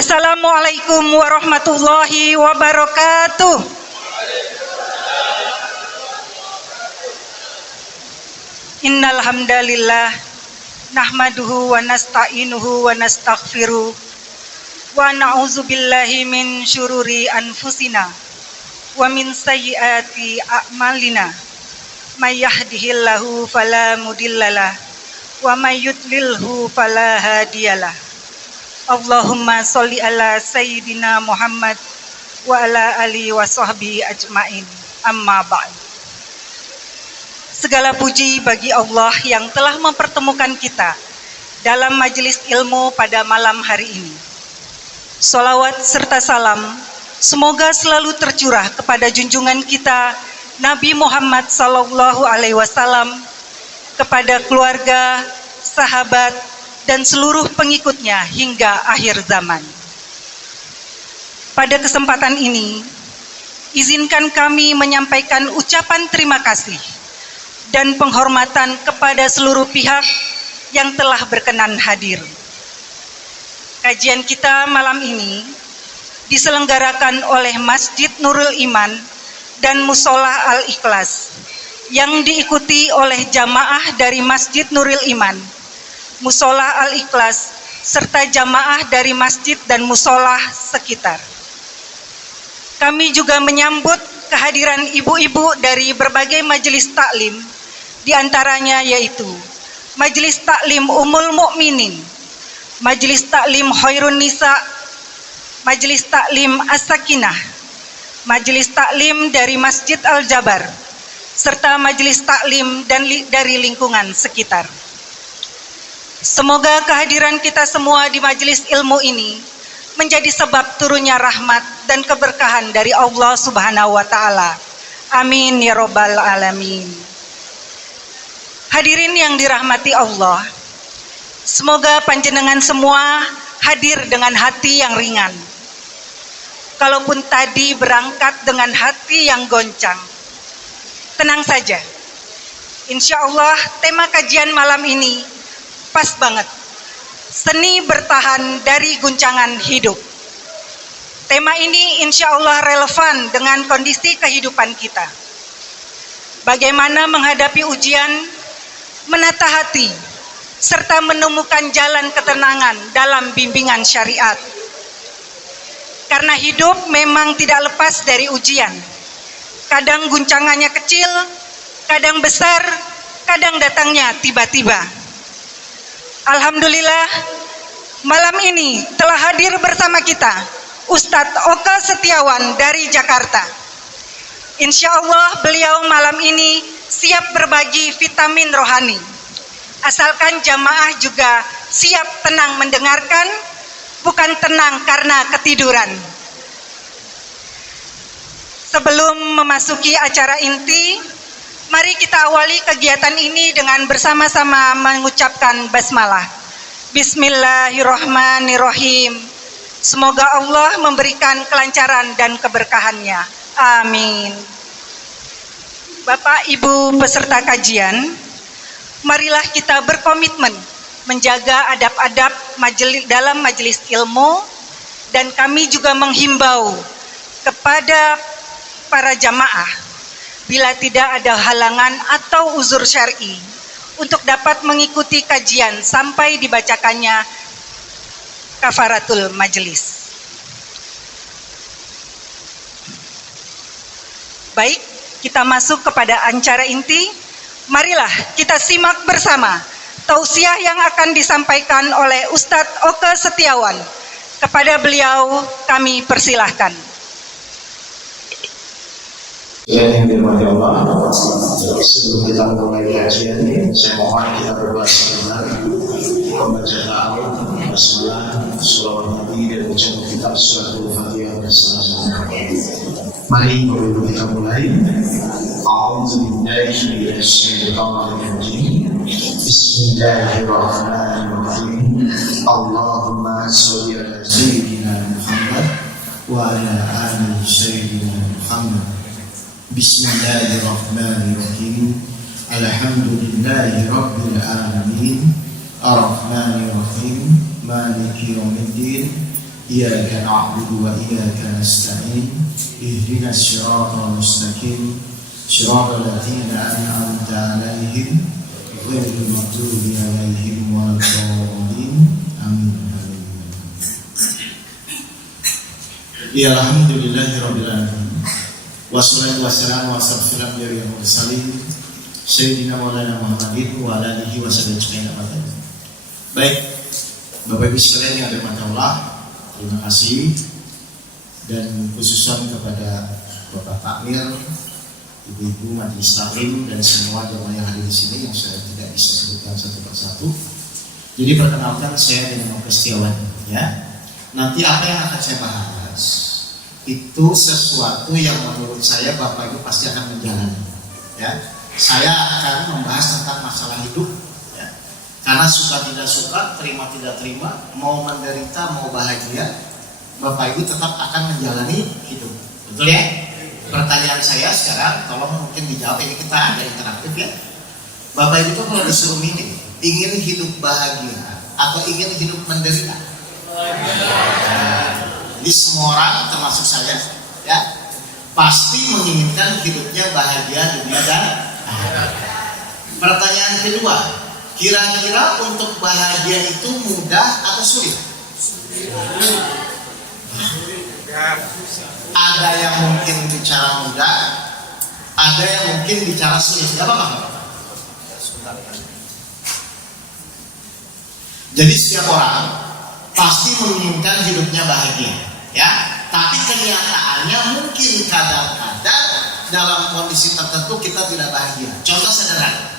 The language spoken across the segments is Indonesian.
Assalamualaikum warahmatullahi wabarakatuh. Innal hamdalillah nahmaduhu wa nasta'inuhu wa nastaghfiruh wa na'udzu billahi min syururi anfusina wa min sayyiati a'malina. May yahdihillahu fala mudhillalah wa may yudlilhu fala hadiyalah. Allahumma sholli ala sayyidina Muhammad wa ala alihi wa sahbihi ajmain. Amma ba'd. Segala puji bagi Allah yang telah mempertemukan kita dalam majelis ilmu pada malam hari ini. Sholawat serta salam semoga selalu tercurah kepada junjungan kita Nabi Muhammad sallallahu alaihi wasallam, kepada keluarga, sahabat, dan seluruh pengikutnya hingga akhir zaman. Pada kesempatan ini, izinkan kami menyampaikan ucapan terima kasih dan penghormatan kepada seluruh pihak yang telah berkenan hadir. Kajian kita malam ini diselenggarakan oleh Masjid Nurul Iman dan Mushola Al-Ikhlas yang diikuti oleh jamaah dari Masjid Nurul Iman, Mushola Al-Ikhlas, serta jamaah dari masjid dan mushola sekitar. Kami juga menyambut kehadiran ibu-ibu dari berbagai majelis taklim, diantaranya yaitu Majelis Taklim Ummul Mukminin, Majelis Taklim Khairun Nisa, Majelis Taklim As-Sakinah, Majelis Taklim dari Masjid Al-Jabar, serta majelis taklim dari lingkungan sekitar. Semoga kehadiran kita semua di majelis ilmu ini menjadi sebab turunnya rahmat dan keberkahan dari Allah Subhanahu wa Ta'ala. Amin ya Rabbal Alamin. Hadirin yang dirahmati Allah, semoga panjenengan semua hadir dengan hati yang ringan. Kalaupun tadi berangkat dengan hati yang goncang, tenang saja. Insya Allah tema kajian malam ini pas banget. Seni bertahan dari guncangan hidup. Tema ini insya Allah relevan dengan kondisi kehidupan kita. Bagaimana menghadapi ujian, menata hati, serta menemukan jalan ketenangan dalam bimbingan syariat. Karena hidup memang tidak lepas dari ujian. Kadang guncangannya kecil, kadang besar, kadang datangnya tiba-tiba. Alhamdulillah, malam ini telah hadir bersama kita Ustadz Oka Setiawan dari Jakarta. Insya Allah beliau malam ini siap berbagi vitamin rohani. Asalkan jamaah juga siap tenang mendengarkan, bukan tenang karena ketiduran. Sebelum memasuki acara inti, mari kita awali kegiatan ini dengan bersama-sama mengucapkan basmalah. Bismillahirrahmanirrahim. Semoga Allah memberikan kelancaran dan keberkahannya. Amin. Bapak Ibu peserta kajian, marilah kita berkomitmen menjaga adab-adab dalam majelis ilmu, dan kami juga menghimbau kepada para jamaah, bila tidak ada halangan atau uzur syar'i, untuk dapat mengikuti kajian sampai dibacakannya kafaratul majelis. Baik, kita masuk kepada acara inti. Marilah kita simak bersama tausiah yang akan disampaikan oleh Ustadz Oka Setiawan. Kepada beliau kami persilahkan. Yang dirahmati Allah, sebelum kita mulai kajian ini, saya mohon kita berdoa sebentar, membaca ta'awud, basmalah, sholawat nabi, dan baca kitab surat Al-Fatihah bersama-sama. Mari sebelum kita mulai, A'udzubillahi minasyaitonir rajim. Bismillahirrahmanirrahim. Allahumma sholli ala sayyidina Muhammad wa ala ali sayyidina Muhammad. Bismillahirrahmanirrahim. Alhamdulillahi Rabbil Alamin. Ar-Rahmanirrahim. Maliki Yawmiddin. إياك نعبد وإياك نستعين اهدنا الصراط المستقيم صراط الذين أنعمت عليهم غير المغضوب عليهم ولا الضالين آمين. Ya alhamdulillahirabbil alamin. Wassalatu wassalamu ala asyrofil anbiya'i wal mursalin sayyidina maulana Muhammadin wa ala alihi washabihi ajmain. Baik, Bapak Ibu sekalian yang dirahmati Allah, terima kasih dan khususan kepada Bapak Takmir, Ibu-ibu majelis taklim dan semua jamaah yang hadir di sini yang saya tidak bisa sebutkan satu persatu. Jadi perkenalkan saya dengan Bapak Setiawan, ya. Nanti apa yang akan saya bahas itu sesuatu yang menurut saya Bapak Ibu pasti akan menjalani, ya. Saya akan membahas tentang masalah hidup, ya. Karena suka tidak suka, terima tidak terima, mau menderita mau bahagia, Bapak Ibu tetap akan menjalani hidup, betul ya? Pertanyaan saya sekarang, tolong mungkin dijawab, ini kita ada interaktif ya. Bapak Ibu tuh kalau disuruh milih, ingin hidup bahagia atau ingin hidup menderita? Jadi semua orang termasuk saya, ya, pasti menginginkan hidupnya bahagia dunia dan akhirat. Pertanyaan kedua, kira-kira untuk bahagia itu mudah atau sulit? Ada yang mungkin bicara mudah, ada yang mungkin bicara sulit. Gak apa-apa. Jadi setiap orang pasti menginginkan hidupnya bahagia, ya. Tapi kenyataannya mungkin kadang-kadang dalam kondisi tertentu kita tidak bahagia. Contoh sederhana,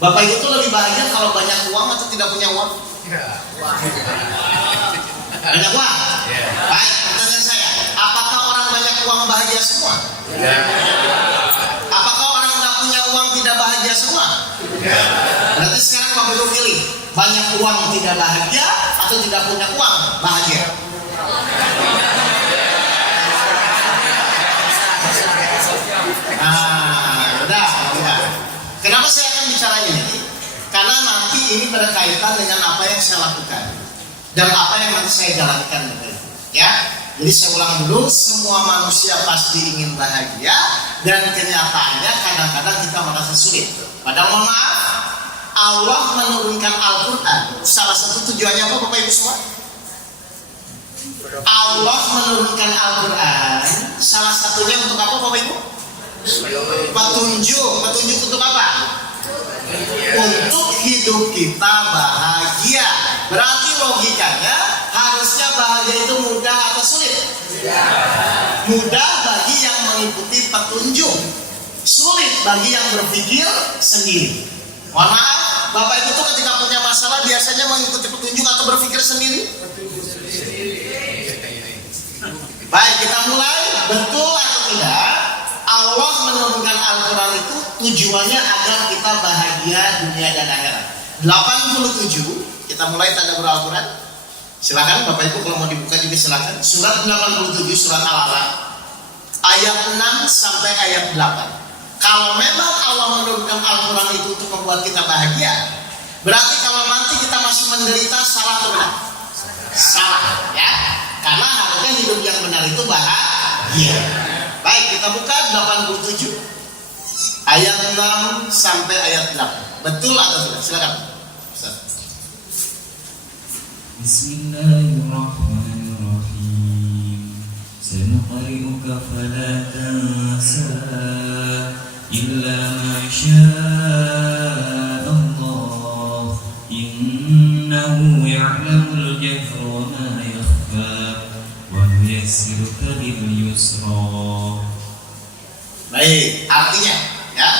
Bapak Ibu tuh lebih bahagia kalau banyak uang atau tidak punya uang? Banyak uang? Baik, pertanyaan saya, apakah orang banyak uang bahagia semua? Apakah orang nggak punya uang tidak bahagia semua? Berarti sekarang Bapak Ibu pilih, banyak uang tidak bahagia atau tidak punya uang bahagia? Udah. Kenapa saya akan bicara ini? Karena nanti ini berkaitan dengan apa yang saya lakukan dan apa yang nanti saya jalankan, ya. Jadi saya ulang dulu, semua manusia pasti ingin bahagia dan kenyataannya kadang-kadang kita merasa sulit. Padahal mohon maaf, Allah menurunkan Al-Quran. Salah satu tujuannya apa Bapak Ibu semua? Allah menurunkan Al-Quran, salah satunya untuk apa Bapak Ibu? Petunjuk. Petunjuk untuk apa? Untuk hidup kita bahagia. Berarti logikanya harusnya bahagia itu mudah atau sulit? Mudah bagi yang mengikuti petunjuk, sulit bagi yang berpikir sendiri. Mohon maaf, Bapak Ibu tuh ketika punya masalah biasanya mengikuti petunjuk atau berpikir sendiri? Baik, kita mulai. Betul atau tidak? Allah menurunkan Al-Quran itu tujuannya agar kita bahagia dunia dan akhirat. 87, kita mulai tadabbur Al-Quran. Silakan Bapak Ibu kalau mau dibuka juga silakan. Surat 87, surat Al-Alaq, ayat 6 sampai ayat 8. Kalau memang Allah menurunkan Al-Quran itu untuk membuat kita bahagia, berarti kalau nanti kita masih menderita, salah atau benar? Salah, ya. Karena harusnya hidup yang benar itu bahagia. Baik, kita buka 87 ayat 6 sampai ayat 8. Betul atau tidak? Silakan. Bismillahirrahmanirrahim. Sanuqri'uka fala tansa illa ma syaa Allah innahu ya'lamul jahra wa ma yakhfa wa nuyassiruka lil yusra. Baik, artinya ya,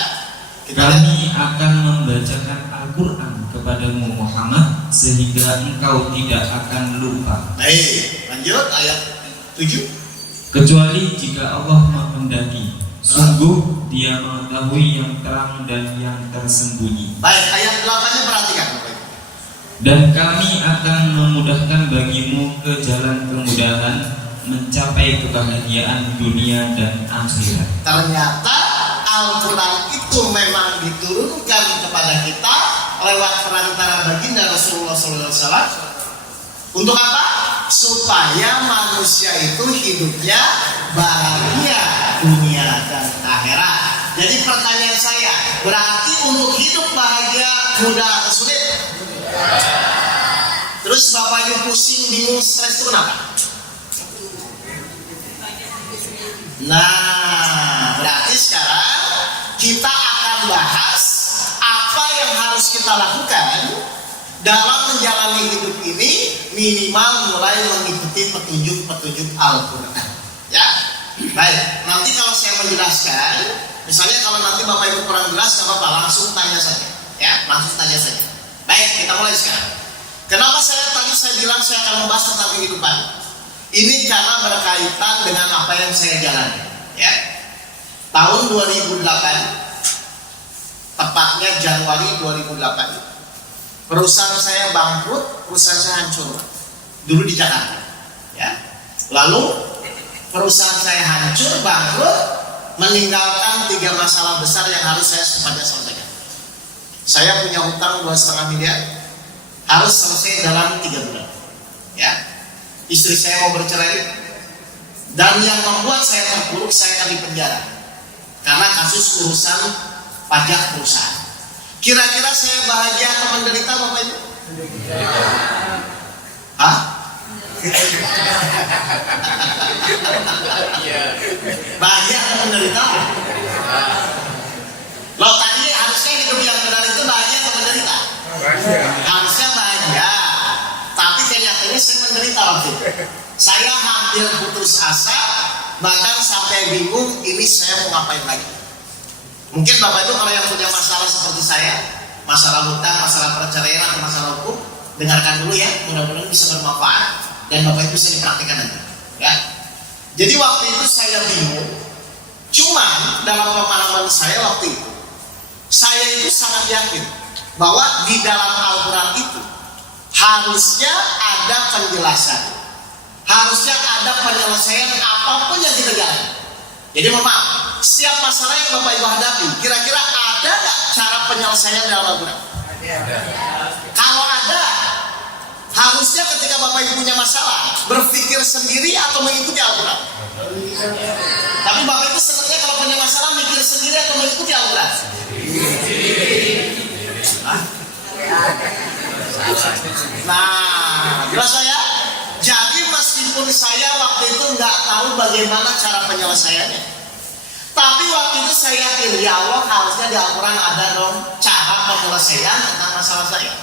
kami akan membacakan Al-Quran kepadamu Muhammad sehingga engkau tidak akan lupa. Baik, lanjut ayat 7. Kecuali jika Allah menghendaki, sungguh Dia mengetahui yang terang dan yang tersembunyi. Baik, ayat 8-nya perhatikan. Dan kami akan memudahkan bagimu ke jalan kemudahan mencapai kebahagiaan dunia dan akhirat. Ternyata Al-Quran itu memang diturunkan kepada kita lewat perantara baginda Rasulullah SAW. Untuk apa? Supaya manusia itu hidupnya bahagia dunia dan akhirat. Jadi pertanyaan saya, berarti untuk hidup bahagia mudah atau sulit? Terus Bapak Ibu pusing, bingung, stres itu kenapa? Nah, berarti sekarang kita akan bahas apa yang harus kita lakukan dalam menjalani hidup ini, minimal mulai mengikuti petunjuk-petunjuk Al-Quran. Ya, baik. Nanti kalau saya menjelaskan, misalnya kalau nanti Bapak Ibu kurang jelas, nggak apa-apa, langsung tanya saja. Ya, langsung tanya saja. Baik, kita mulai sekarang. Kenapa tadi saya bilang saya akan membahas tentang kehidupan? Ini karena berkaitan dengan apa yang saya jalani. Ya, tahun 2008, tepatnya Januari 2008. Perusahaan saya bangkrut, perusahaan saya hancur. Dulu di Jakarta. Ya. Lalu perusahaan saya hancur, bangkrut, meninggalkan 3 masalah besar yang harus saya secepatnya selesaikan. Saya punya hutang 2,5 miliar, harus selesai dalam 3 bulan. Ya. Istri saya mau bercerai, dan yang membuat saya terpuruk, saya akan dipenjara karena kasus urusan pajak perusahaan. Kira-kira saya bahagia atau menderita, Bapak Ibu? Hah? Bahagia atau menderita? Loh, tadi harusnya hidup yang benar itu bahagia atau menderita? Harusnya bahagia, tapi kenyataannya saya menderita waktu itu. Saya hampir putus asa, bahkan sampai bingung ini saya mau ngapain lagi. Mungkin Bapak Ibu kalau yang punya masalah seperti saya, masalah hutang, masalah perceraian atau masalah hukum, dengarkan dulu ya, mudah-mudahan bisa bermanfaat dan Bapak Ibu bisa dipraktikkan nanti. Ya. Jadi waktu itu saya bingung. Cuman dalam pemahaman saya waktu itu, saya itu sangat yakin bahwa di dalam Al-Quran itu harusnya ada penjelasan, harusnya ada penyelesaian apapun yang kita jalani. Jadi maaf, setiap masalah yang Bapak Ibu hadapi, kira-kira ada nggak cara penyelesaian dalam Al-Quran? Kalau ada, harusnya ketika Bapak Ibu punya masalah, berpikir sendiri atau mengikuti Al-Quran. Tapi Bapak Ibu sebenarnya kalau punya masalah, mikir sendiri atau mengikuti Al-Quran? Nah, jelas saya. Jadi meskipun saya waktu itu nggak tahu bagaimana cara penyelesaiannya, tapi waktu itu saya yakin ya Allah harusnya di Al-Quran ada dong cara penyelesaian tentang masalah saya.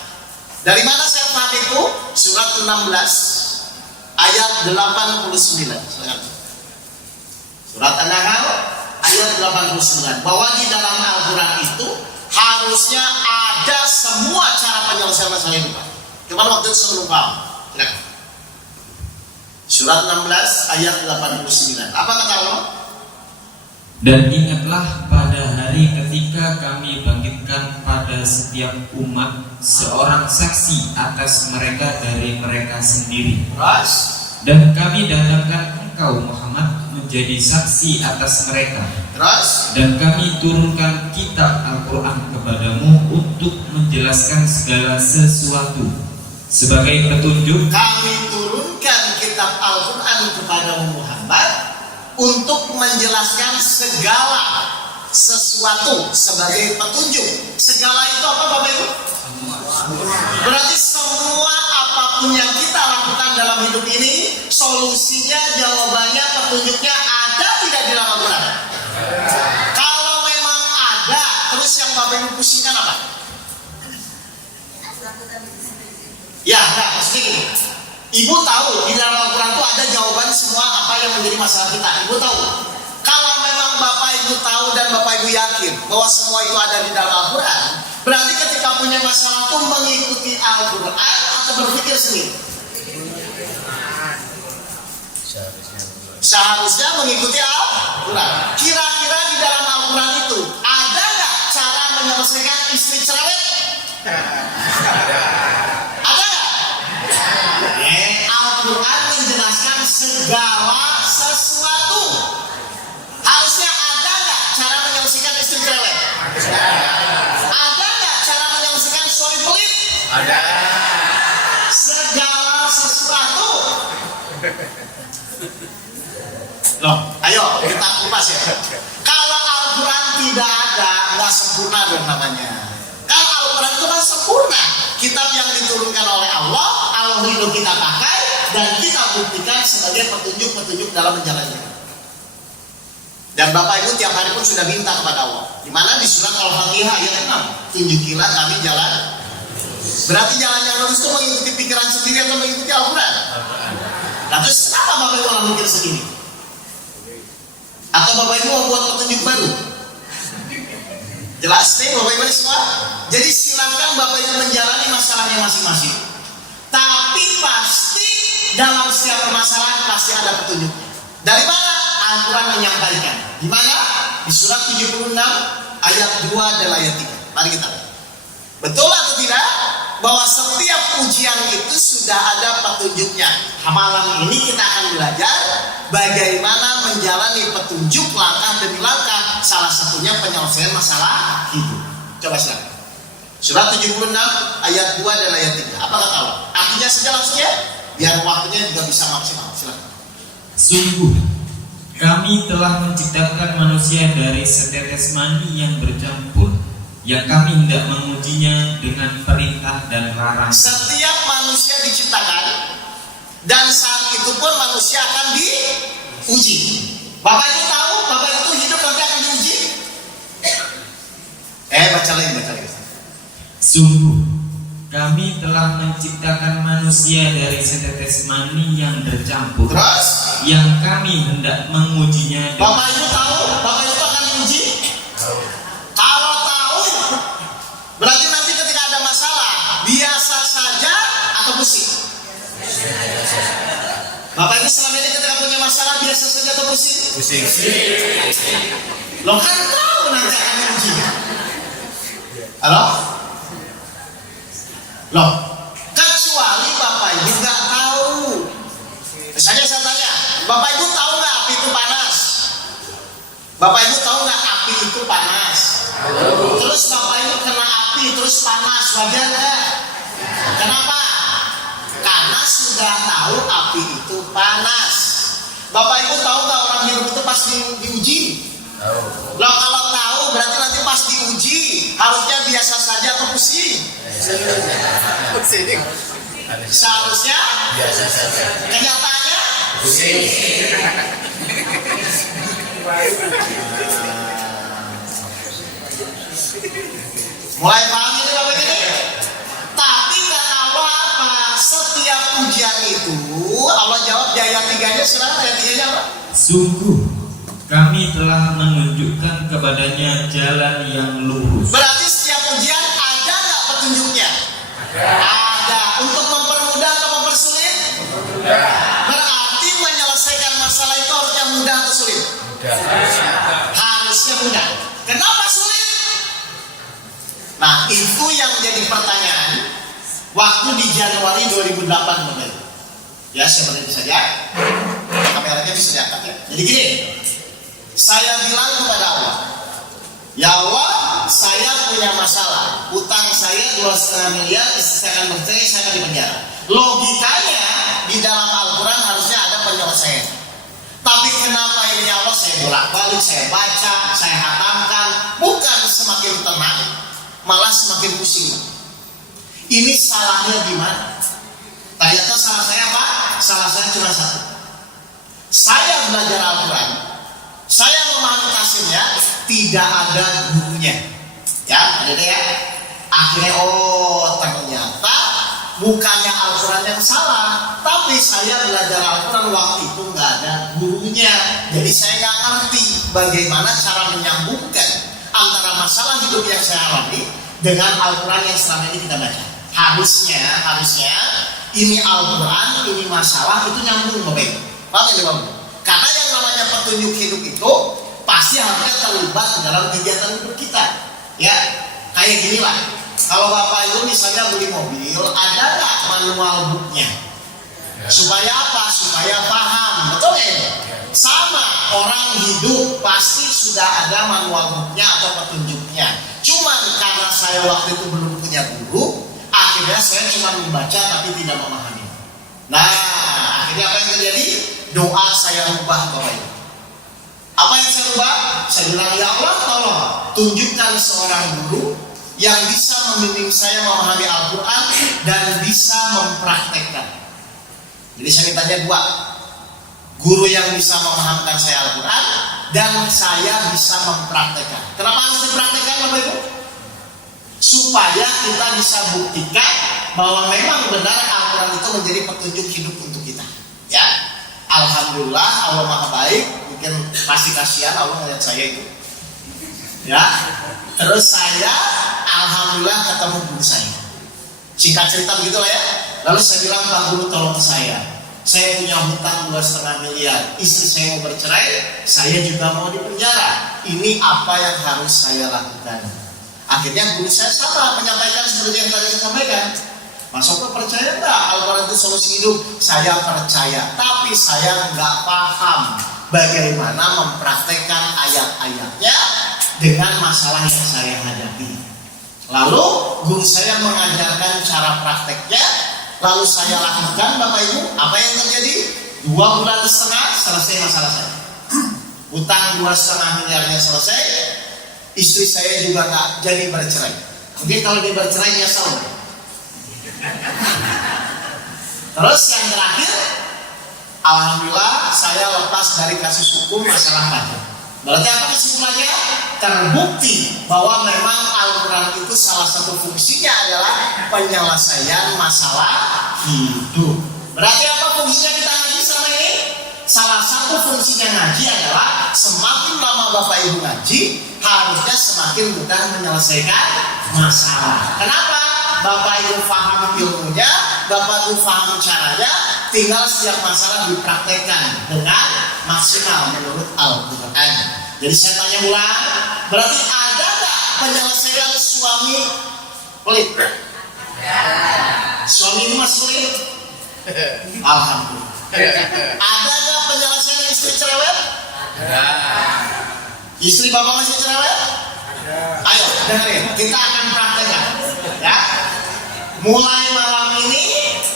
Dari mana saya paham itu? Surat 16 ayat 89. Surat An-Nahl ayat 89, bahwa di dalam Al-Quran itu harusnya ada semua cara penyelesaian masalah hidup. Cuman waktu itu saya belum paham. Silakan. Surat 16 ayat 89. Apa kata Allah? Dan ingatlah pada hari ketika kami bangkitkan pada setiap umat seorang saksi atas mereka dari mereka sendiri. Terus? Dan kami datangkan engkau Muhammad menjadi saksi atas mereka. Terus? Dan kami turunkan kitab Al-Quran kepadamu untuk menjelaskan segala sesuatu sebagai petunjuk. Kami turunkan kitab Al-Quran kepada Muhammad untuk menjelaskan segala sesuatu sebagai petunjuk. Segala itu apa Bapak Ibu? Berarti semua apapun yang kita lakukan dalam hidup ini, solusinya, jawabannya, petunjuknya ada tidak di dalam Al-Quran? Kalau memang ada, terus yang Bapak Ibu pusingkan apa? Ya, enggak, pasti gini. Ibu tahu di dalam Al-Quran itu ada jawaban semua apa yang menjadi masalah kita. Ibu tahu. Kalau memang Bapak Ibu tahu dan Bapak Ibu yakin bahwa semua itu ada di dalam Al-Quran, berarti ketika punya masalah itu mengikuti Al-Quran atau berpikir sendiri? Seharusnya mengikuti Al-Quran. Kira-kira di dalam Al-Quran itu ada nggak cara menyelesaikan istri cerewet? Ada nggak? Al-Quran menjelaskan segala sesuatu. Harusnya ada nggak cara menyelesaikan istri cerewet? Ada nggak cara menyelesaikan suami pelit? Ada. Segala sesuatu Loh, ayo kita kupas ya. Kalau Al-Quran tidak ada, nggak sempurna dong namanya. Kalau Al-Quran itu kan sempurna, kitab yang diturunkan oleh Allah, Al-Quran kita pakai dan kita buktikan sebagai petunjuk-petunjuk dalam menjalannya. Dan Bapak Ibu tiap hari pun sudah minta kepada Allah. Di mana di surat Al-Fatihah ayat 6, tunjukilah kami jalan. Berarti jalan yang lurus itu mengikuti pikiran sendiri atau mengikuti Al-Quran? Nah, terus kenapa Bapak Ibu orang mikir sendiri? Atau Bapak Ibu membuat petunjuk baru? Jelas nih Bapak Ibu semua? Jadi silakan Bapak Ibu menjalani masalahnya masing-masing. Tapi pasti dalam setiap permasalahan pasti ada petunjuknya. Dari mana? Al-Quran menyampaikan. Di mana? Di surat 76 ayat 2 dan ayat 3. Mari kita lihat. Betul atau tidak? Bahwa setiap ujian itu sudah ada petunjuknya. Malam ini kita akan belajar bagaimana menjalani petunjuk langkah demi langkah. Salah satunya penyelesaian masalah hidup. Coba silakan. Surat 76 ayat 2 dan ayat 3. Apa kata Allah? Artinya saja langsung ya, biar waktunya juga bisa maksimal. Silakan. Sungguh kami telah menciptakan manusia dari setetes mani yang bercampur, yang kami hendak mengujinya dengan perintah dan larangan. Setiap manusia diciptakan, dan saat itu pun manusia akan diuji. Bapak Ibu tahu, Bapak Ibu hidup nanti akan diuji. Baca lagi. Sungguh kami telah menciptakan manusia dari setetes mani yang bercampur, Terus, yang kami hendak mengujinya. Bapak Ibu tahu, Bapak Ibu akan diuji. Kalau tahu, berarti nanti ketika ada masalah, biasa saja atau pusing? Bapak Ibu selama ini ketika punya masalah, biasa saja atau pusing? Pusing. Lo kan tahu nanti akan diuji. Halo? Loh, kecuali Bapak Ibu nggak tahu. Misalnya saya tanya, Bapak Ibu tahu nggak api itu panas? Bapak Ibu tahu nggak api itu panas? Terus Bapak Ibu kena api terus panas, wajar nggak? Kenapa? Karena sudah tahu api itu panas. Bapak Ibu tahu nggak orang hidup itu pas diuji? Loh, kalau tahu berarti nanti pas diuji harusnya biasa saja atau pusing? Seharusnya biasa saja. Kenyataannya pusing. Mulai paham ini Bapak ini? Tapi kata Allah apa? Setiap ujian itu Allah jawab di ayat 3-nya, saudara, ayat 3-nya apa? Sungguh kami telah menunjukkan kepadanya jalan yang lurus. Berarti setiap ujian ada nggak petunjuknya? Ada. Untuk mempermudah atau mempersulit? Berarti menyelesaikan masalah itu harusnya mudah atau sulit? Harusnya mudah. Kenapa sulit? Nah, itu yang jadi pertanyaan waktu di Januari 2008 Bapak. Ya, seperti itu saja. Kameranya bisa diangkat ya. Jadi gini, saya bilang kepada Allah, ya Allah, saya punya masalah, utang saya 2,5 miliar, istri saya akan bercerai, saya akan dipenjara. Logikanya di dalam Al-Quran harusnya ada penyelesaian. Tapi kenapa ini ya Allah, saya bolak-balik, saya baca, saya hatamkan, bukan semakin tenang, malah semakin pusing. Ini salahnya di mana? Ternyata salah saya apa? Salah saya cuma satu. Saya belajar Al-Quran, saya memahami tafsirnya, tidak ada gurunya. Ya, ada deh ya. Akhirnya ternyata bukannya Al-Quran yang salah, tapi saya belajar Al-Quran waktu itu nggak ada gurunya. Jadi saya nggak ngerti bagaimana cara menyambungkan antara masalah hidup yang saya alami dengan Al-Quran yang selama ini kita baca. Harusnya ini Al-Quran, ini masalah itu nyambung Bapak. Paham ya Bapak? Karena yang namanya petunjuk hidup itu pasti harusnya terlibat dalam kegiatan hidup kita. Ya, kayak gini lah. Kalau Bapak Ibu misalnya beli mobil, ada nggak manual booknya? Supaya apa? Supaya paham, betul ya? Sama, orang hidup pasti sudah ada manual booknya atau petunjuknya. Cuman karena saya waktu itu belum punya guru, akhirnya saya cuma membaca tapi tidak memahami. Nah, Akhirnya apa yang terjadi? Doa saya rubah Bapak Ibu. Apa yang saya rubah? Saya bilang, ya Allah tolong tunjukkan seorang guru yang bisa membimbing saya memahami Al-Quran dan bisa mempraktekkan. Jadi saya mintanya dua, guru yang bisa memahamkan saya Al-Quran dan saya bisa mempraktekkan. Kenapa harus dipraktekkan Bapak Ibu? Supaya kita bisa buktikan bahwa memang benar Al-Quran itu menjadi petunjuk hidup untuk kita. Ya, alhamdulillah Allah Maha Baik. Mungkin pasti kasihan Allah melihat saya itu. Ya, terus saya alhamdulillah ketemu guru saya. Singkat cerita begitu lah ya. Lalu saya bilang, Pak Guru tolong saya punya hutang 2,5 miliar, istri saya mau bercerai, saya juga mau dipenjara. Ini apa yang harus saya lakukan? Akhirnya guru saya sama menyampaikan seperti yang tadi saya sampaikan. Mas Oko percaya nggak Al-Quran itu solusi hidup? Saya percaya, tapi saya nggak paham bagaimana mempraktekkan ayat-ayatnya dengan masalah yang saya hadapi. Lalu guru saya mengajarkan cara prakteknya, lalu saya lakukan Bapak Ibu. Apa yang terjadi? 2,5 bulan selesai masalah saya. Hutang 2,5 miliarnya selesai. Istri saya juga nggak jadi bercerai. Mungkin kalau dia bercerai nyesel. Terus yang terakhir, alhamdulillah saya lepas dari kasus hukum masalah pajak. Berarti apa kesimpulannya? Terbukti bahwa memang Al-Quran itu salah satu fungsinya adalah penyelesaian masalah hidup. Berarti apa fungsinya kita ngaji selama ini? Salah satu fungsinya ngaji adalah semakin lama Bapak Ibu ngaji, harusnya semakin mudah menyelesaikan masalah. Kenapa? Bapak Ibu paham ilmunya, Bapak Ibu paham caranya, tinggal setiap masalah dipraktekkan dengan maksimal menurut Al-Quran. Jadi saya tanya ulang, berarti ada nggak penyelesaian suami pelit? Suami ini masih pelit? Alhamdulillah. Ada nggak penyelesaian istri cerewet? Istri bapak masih cerewet? Ayo dengerin, kita akan praktekkan, ya. Mulai malam ini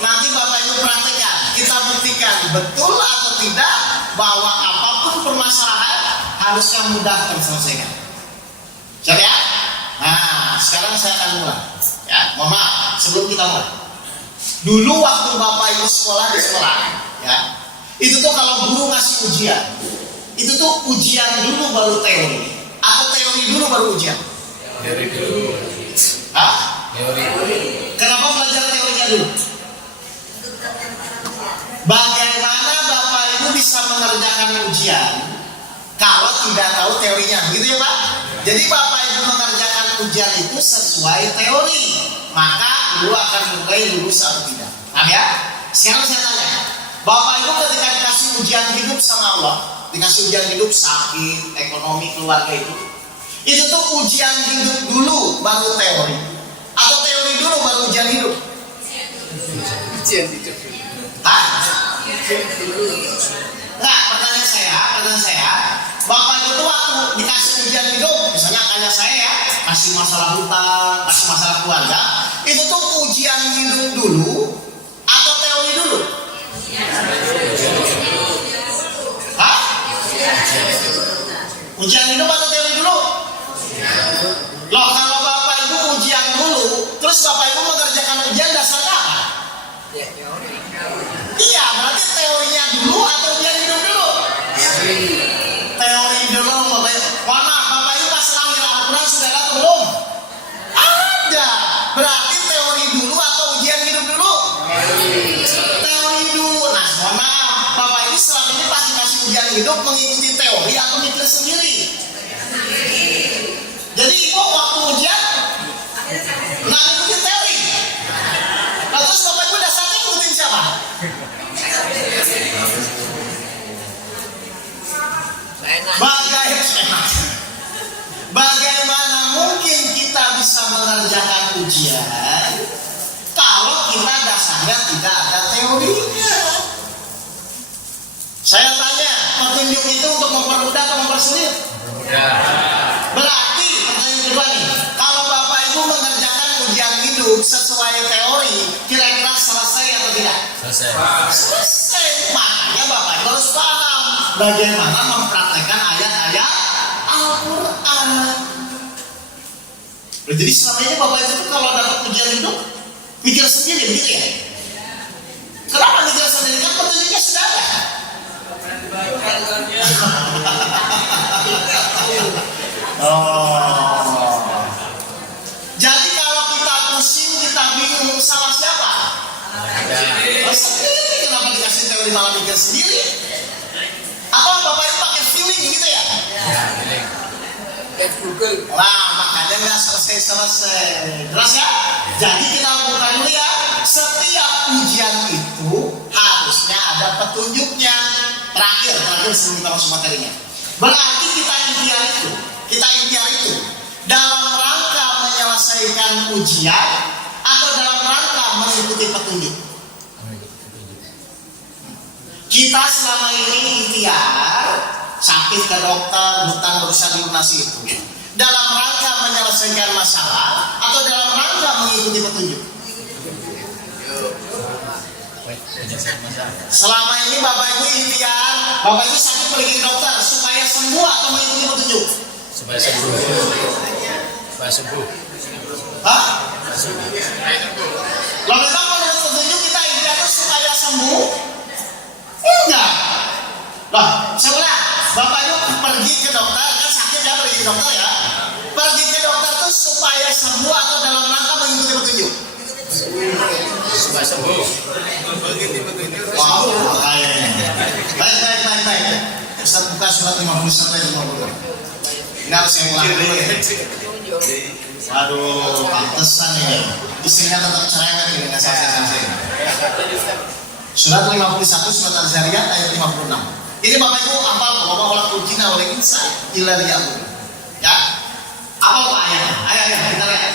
nanti Bapak Ibu praktekkan, kita buktikan betul atau tidak bahwa apapun permasalahan harusnya mudah terselesaikan. Siap ya? Nah, sekarang saya akan mulai. Ya, mohon maaf sebelum kita mulai. Dulu waktu Bapak Ibu sekolah di sekolah, ya, itu tuh kalau guru ngasih ujian, itu tuh ujian dulu baru teori, atau teori dulu baru ujian? Teori dulu. Hah? Teori. Kenapa belajar teorinya dulu? Bagaimana Bapak Ibu bisa mengerjakan ujian kalau tidak tahu teorinya, gitu ya Pak? Jadi Bapak Ibu mengerjakan ujian itu sesuai teori, maka dulu akan menilai lulus atau tidak. Paham ya? Sekarang saya tanya, Bapak Ibu ketika dikasih ujian hidup sama Allah, dikasih ujian hidup sakit, ekonomi, keluarga itu tuh ujian hidup dulu baru teori, atau teori dulu baru ujian hidup? Ujian hidup. Hah? Enggak, pertanyaan saya, Bapak Ibu tuh waktu dikasih ujian hidup, misalnya kayak saya ya, kasih masalah hutang, kasih masalah keluarga, itu tuh ujian hidup dulu atau teori dulu? Hah? Ujian hidup atau teori dulu? Loh, kalau Bapak Ibu ujian dulu, terus Bapak Ibu mengerjakan ujian dasarnya apa? Iya, berarti teorinya dulu atau ujian hidup dulu? Teori dulu, Bapak Ibu. Mana Bapak Ibu pas lahir Al-Quran sudah ada belum? Ada. Berarti teori dulu atau ujian hidup dulu? Teori dulu. Nah, mohon maaf, Bapak Ibu selama ini pas dikasih ujian hidup mengikuti teori atau mikir sendiri? Jadi Ibu waktu ujian nggak ngikutin teori. Nah, terus Bapak Ibu dasarnya ngikutin siapa? Bagaimana mungkin kita bisa mengerjakan ujian kalau kita dasarnya tidak ada teorinya? Saya tanya, petunjuk itu untuk mempermudah atau mempersulit? Berarti pertanyaan kedua nih, kalau Bapak Ibu mengerjakan ujian hidup sesuai teori, kira-kira selesai atau tidak? Selesai. Makanya Bapak Ibu harus paham bagaimana mempraktekkan ayat-ayat Al-Quran. Jadi selama ini Bapak Ibu kalau dapat ujian hidup pikir sendiri, begitu ya? Kenapa pikir sendiri? Kan petunjuknya sudah ada. Jadi kalau kita pusing, kita bingung, salah siapa? Sendiri. Kenapa dikasih teori malah pikir sendiri? Atau Bapak Ibu pakai feeling gitu ya? Google. Nah, makanya nggak selesai. Jelas ya? Jadi kita buka dulu ya. Setiap ujian itu harusnya ada petunjuknya. Terakhir sebelum kita masuk materinya. Berarti kita ikhtiar itu dalam rangka menyelesaikan ujian atau dalam rangka mengikuti petunjuk. Kita selama ini ikhtiar, sakit ke dokter, hutang berusaha dilunasi itu dalam rangka menyelesaikan masalah atau dalam rangka mengikuti petunjuk. Selama ini Bapak Ibu ikhtiar, Bapak Ibu sakit pergi ke dokter supaya sembuh atau mengikuti petunjuk? Supaya sembuh. Hah? Kalau memang menurut petunjuk kita ikhtiar itu supaya sembuh? Enggak. Lah, sebelah Bapak Ibu pergi ke dokter, kan sakit ya pergi ke dokter ya. Pergi ke dokter itu supaya sembuh atau dalam rangka mengikuti petunjuk? Supaya sembuh. Wow, baik. Ustaz buka surat 50 sampai 50. Ini harus saya ulang dulu ya. Aduh, pantesan ini. Isinya tetap cerewet ini nggak selesai. Surat 51 surat Al-Zariyat ayat 56. Ini Bapak Ibu hafal bahwa Allah kujina oleh insan illa liya'budun. Ya. Apa ayatnya? Ayo kita lihat.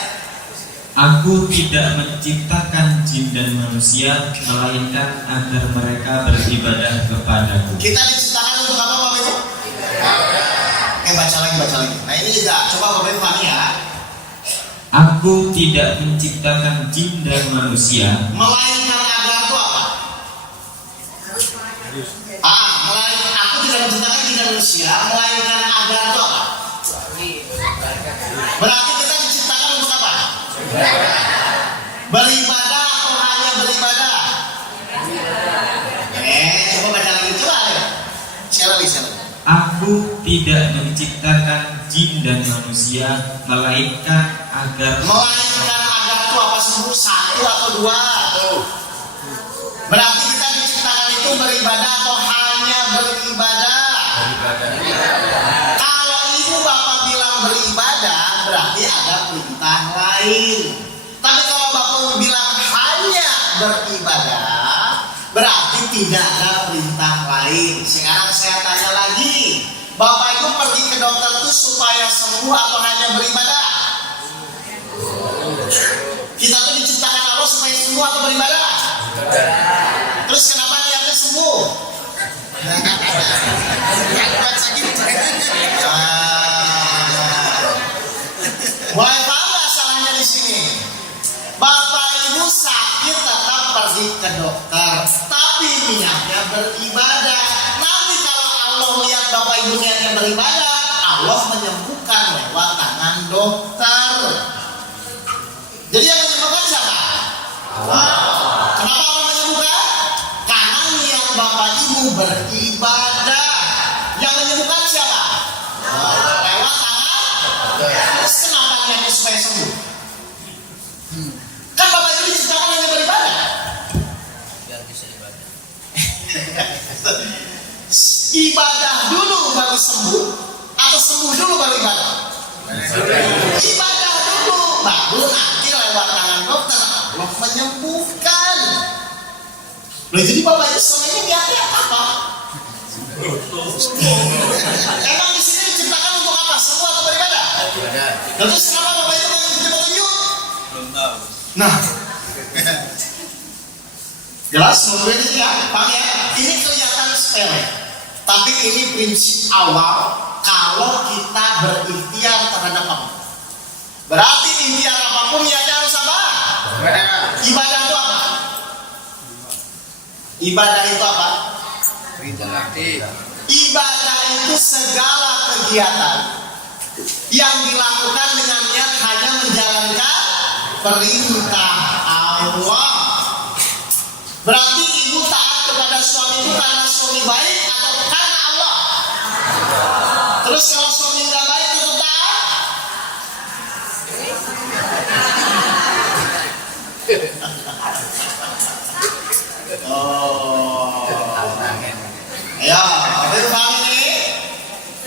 Aku tidak menciptakan jin dan manusia melainkan agar mereka beribadah kepadaku. Kita diciptakan untuk apa Bapak Ibu? Baca lagi. Nah ini juga coba Bapak Ibu pahami ya. Aku tidak menciptakan jin dan manusia melainkan agar itu apa? Melainkan aku tidak menciptakan jin dan manusia melainkan agar itu apa? Berarti kita diciptakan untuk apa? Beribadah atau hanya beribadah? Coba baca lagi coba ya. Sekali. Aku tidak menciptakan jin dan manusia melainkan agar itu apa sembuh? Satu atau dua? Berarti kita diciptakan itu beribadah atau hanya beribadah? Kalau ibu bapak bilang beribadah berarti ada perintah lain. Tapi kalau bapak bilang hanya beribadah berarti tidak ada perintah lain. Sekarang saya tanya lagi, Bapak Ibu pergi ke dokter itu supaya sembuh atau hanya beribadah? Kita tuh diciptakan Allah supaya sembuh atau beribadah? Terus kenapa niatnya sembuh? Boleh paham nggak salahnya di sini? Bapak Ibu sakit tetap pergi ke dokter, tapi niatnya beribadah. Nanti kalau Allah lihat Bapak Ibu niatnya beribadah, Allah menyembuhkan lewat tangan dokter. Jadi yang menyembuhkan siapa? Allah. Kenapa Allah menyembuhkan? Karena niat Bapak Ibu beribadah. Yang menyembuhkan siapa? Allah. Lewat tangan. Terus kenapa niatnya supaya sembuh? Kan Bapak Ibu diciptakan hanya beribadah. Biar bisa ibadah. Ibadah dulu baru sembuh atau sembuh dulu baru ibadah? Ibadah dulu baru nanti lewat tangan dokter Allah menyembuhkan. Loh, jadi Bapak Ibu selama ini niatnya apa? Emang di sini diciptakan untuk apa? Sembuh atau beribadah? Terus kenapa Bapak Ibu mengikuti petunjuk? Belum tahu. Nah, jelas menurut ini ya, Pak ya, ini kelihatan sepele, tapi ini prinsip awal kalau kita berikhtiar terhadap apa. Berarti ikhtiar apapun ya harus apa? Ibadah itu apa? Ibadah itu apa? Berinteraksi. Ibadah itu segala kegiatan yang dilakukan dengan niat hanya menjalankan perintah Allah. Berarti ibu taat kepada suami itu karena suami baik atau karena Allah? Terus kalau suami nggak baik itu taat? Oh, ya, tapi paham ini.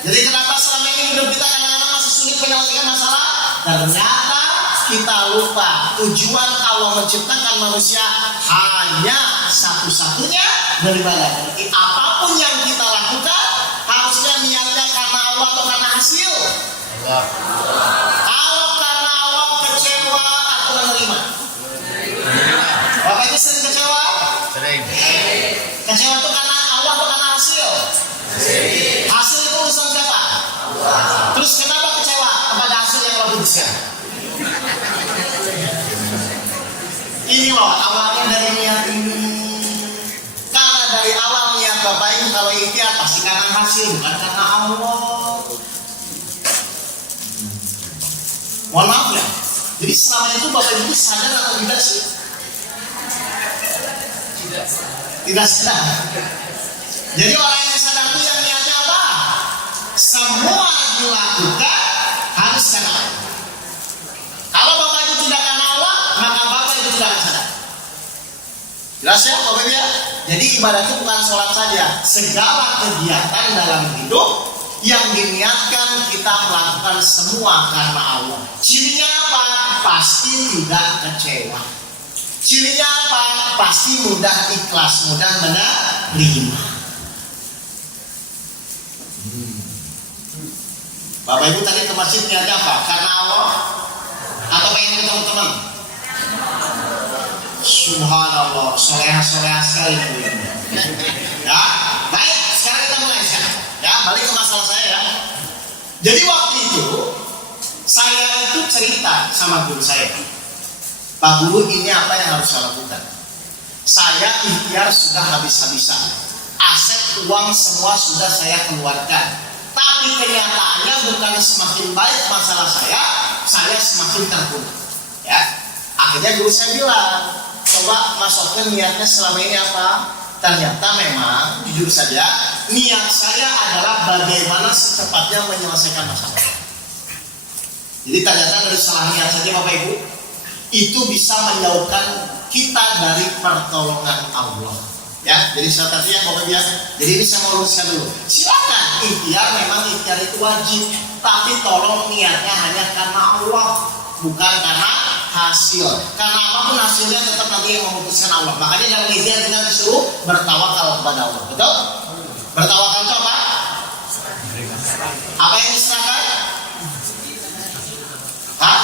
Jadi kenapa selama ini hidup kita kadang-kadang masih sulit menyelesaikan masalah? Ternyata kita lupa tujuan Allah menciptakan manusia hanya satu-satunya beribadah. Jadi apapun yang kita lakukan harusnya niatnya karena Allah atau karena hasil. Kalau karena Allah kecewa atau menerima? Bapak itu sering kecewa? Sering. Kecewa itu karena Allah atau karena hasil? Hasil itu urusan siapa? Terus kenapa kecewa kepada hasil yang Allah putuskan? Ini loh awalnya dari niat ini. Karena dari awal niat Bapak Ibu kalau ikhtiar pasti karena hasil bukan karena Allah. Mohon maaf ya. Jadi selama itu Bapak Ibu sadar atau tidak sih? Tidak sadar. Jadi orang yang sadar itu yang niatnya apa? Semua dilakukan harus karena Allah. Kalau Bapak Ibu tidak karena Allah, maka Bapak Ibu tidak akan sadar. Jelas ya Bapak Ibu ya? Jadi ibadah itu bukan sholat saja. Segala kegiatan dalam hidup yang diniatkan kita melakukan semua karena Allah. Cirinya apa? Pasti tidak kecewa. Cirinya apa? Pasti mudah ikhlas, mudah menerima. Bapak Ibu tadi ke masjid niatnya apa? Karena Allah atau pengen ketemu teman? Subhanallah, soleha-soleha sekali. Ya, baik. Sekarang kita mulai sekarang. Ya, balik ke masalah saya ya. Jadi waktu itu saya itu cerita sama guru saya. Pak Guru, ini apa yang harus saya lakukan? Saya ikhtiar sudah habis-habisan. Aset uang semua sudah saya keluarkan. Tapi kenyataannya bukan semakin baik masalah saya semakin terpuruk. Ya, akhirnya guru saya bilang, coba masukkan niatnya selama ini apa? Ternyata memang jujur saja niat saya adalah bagaimana secepatnya menyelesaikan masalah. Jadi ternyata dari salah niat saja Bapak Ibu itu bisa menjauhkan kita dari pertolongan Allah. Ya, jadi salah satunya Bapak Ibu ya. Jadi ini saya mau luruskan dulu. Silakan ikhtiar, memang ikhtiar itu wajib, tapi tolong niatnya hanya karena Allah, bukan karena hasil. Karena apapun hasilnya tetap nanti yang memutuskan Allah. Makanya dalam ikhtiar kita disuruh bertawakal kepada Allah. Betul? Bertawakal itu apa? Apa yang diserahkan? Hah?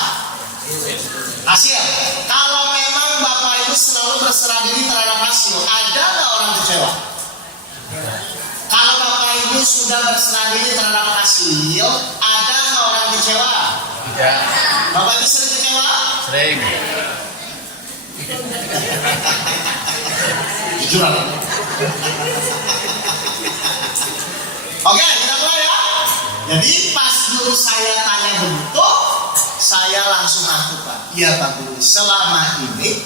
Hasil. Kalau memang Bapak Ibu selalu berserah diri terhadap hasil, ada nggak orang kecewa? Kalau Bapak Ibu sudah berserah diri terhadap hasil, ada nggak orang kecewa? Tidak. Bapak Ibu sering kecewa? Sering. Jujur. Oke, kita mulai ya. Jadi pas guru saya tanya begitu, saya langsung ngaku Pak. Iya Pak Guru, selama ini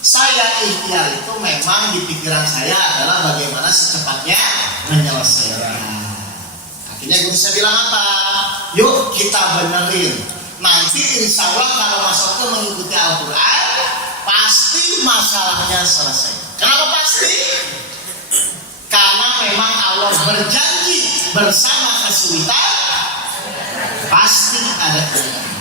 saya ikhtiar itu memang di pikiran saya adalah bagaimana secepatnya menyelesaikan. Akhirnya guru saya bilang apa? Yuk kita benerin. Nanti insya Allah kalau masuk ke mengikuti Al-Quran, pasti masalahnya selesai. Kenapa pasti? Karena memang Allah berjanji bersama kesulitan pasti ada kemudahan.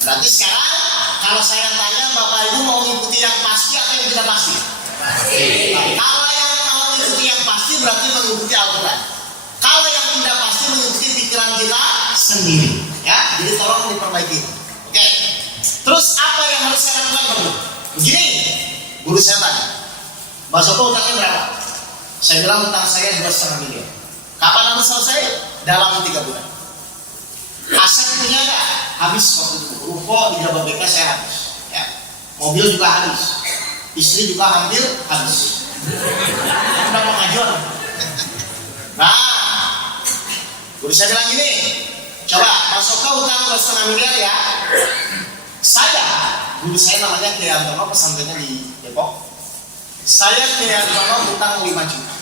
Berarti sekarang kalau saya tanya Bapak Ibu mau mengikuti yang pasti atau yang tidak pasti? Pasti. Kalau yang mau mengikuti yang pasti berarti mengikuti Al-Quran. Kalau yang tidak pasti mengikuti pikiran kita sendiri. Ya, jadi tolong diperbaiki. Oke. Terus apa yang harus saya lakukan Bapak? Begini, guru saya tanya, Mbak Soko utangnya berapa? Saya bilang utang saya 2,5 miliar. Kapan harus selesai? Dalam 3 bulan. Aset punya nggak? Habis waktu itu. Ruko di Jababeka saya habis. Ya. Mobil juga habis. Istri juga hampir habis. Udah pengajuan. Nah, guru saya bilang gini, coba masuk ke hutang 2,5 miliar ya. Saya, guru saya namanya Kiai Antono, pesantrennya di Depok. Saya Kiai Antono hutang 5 juta.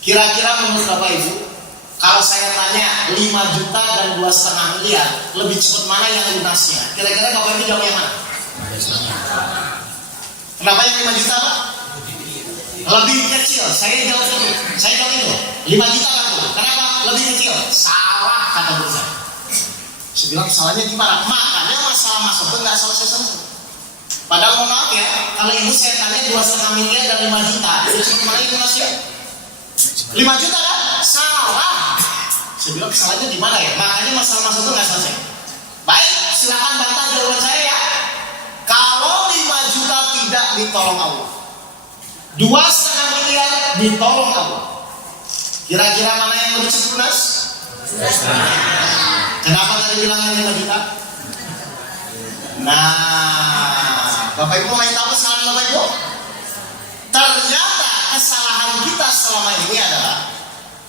Kira-kira menurut Bapak Ibu, kalau saya tanya 5 juta dan 2,5 miliar, lebih cepat mana yang lunasnya? Kira-kira Bapak Ibu jawab yang mana? Kenapa yang 5 juta Pak? Lebih kecil. Saya jawab itu. 5 juta Pak. Kenapa? Lebih kecil. Salah kata guru saya. Saya bilang salahnya gimana? Makanya masalah masuk itu nggak selesai. Padahal mohon maaf ya, kalau ibu saya tanya 2,5 miliar dan 5 juta, itu cepat mana yang lunasnya? 5 juta kan? Salah. Saya bilang salahnya di mana ya? Makanya masalah masuk itu nggak selesai. Baik, silakan bantah jawaban saya ya. Kalau 5 juta tidak ditolong Allah, 2,5 miliar ditolong Allah, kira-kira mana yang lebih cepat lunas? Kenapa tadi bilangnya 5 juta? Nah, Bapak Ibu main tahu kesalahan Bapak Ibu? Ternyata kesalahan kita selama ini adalah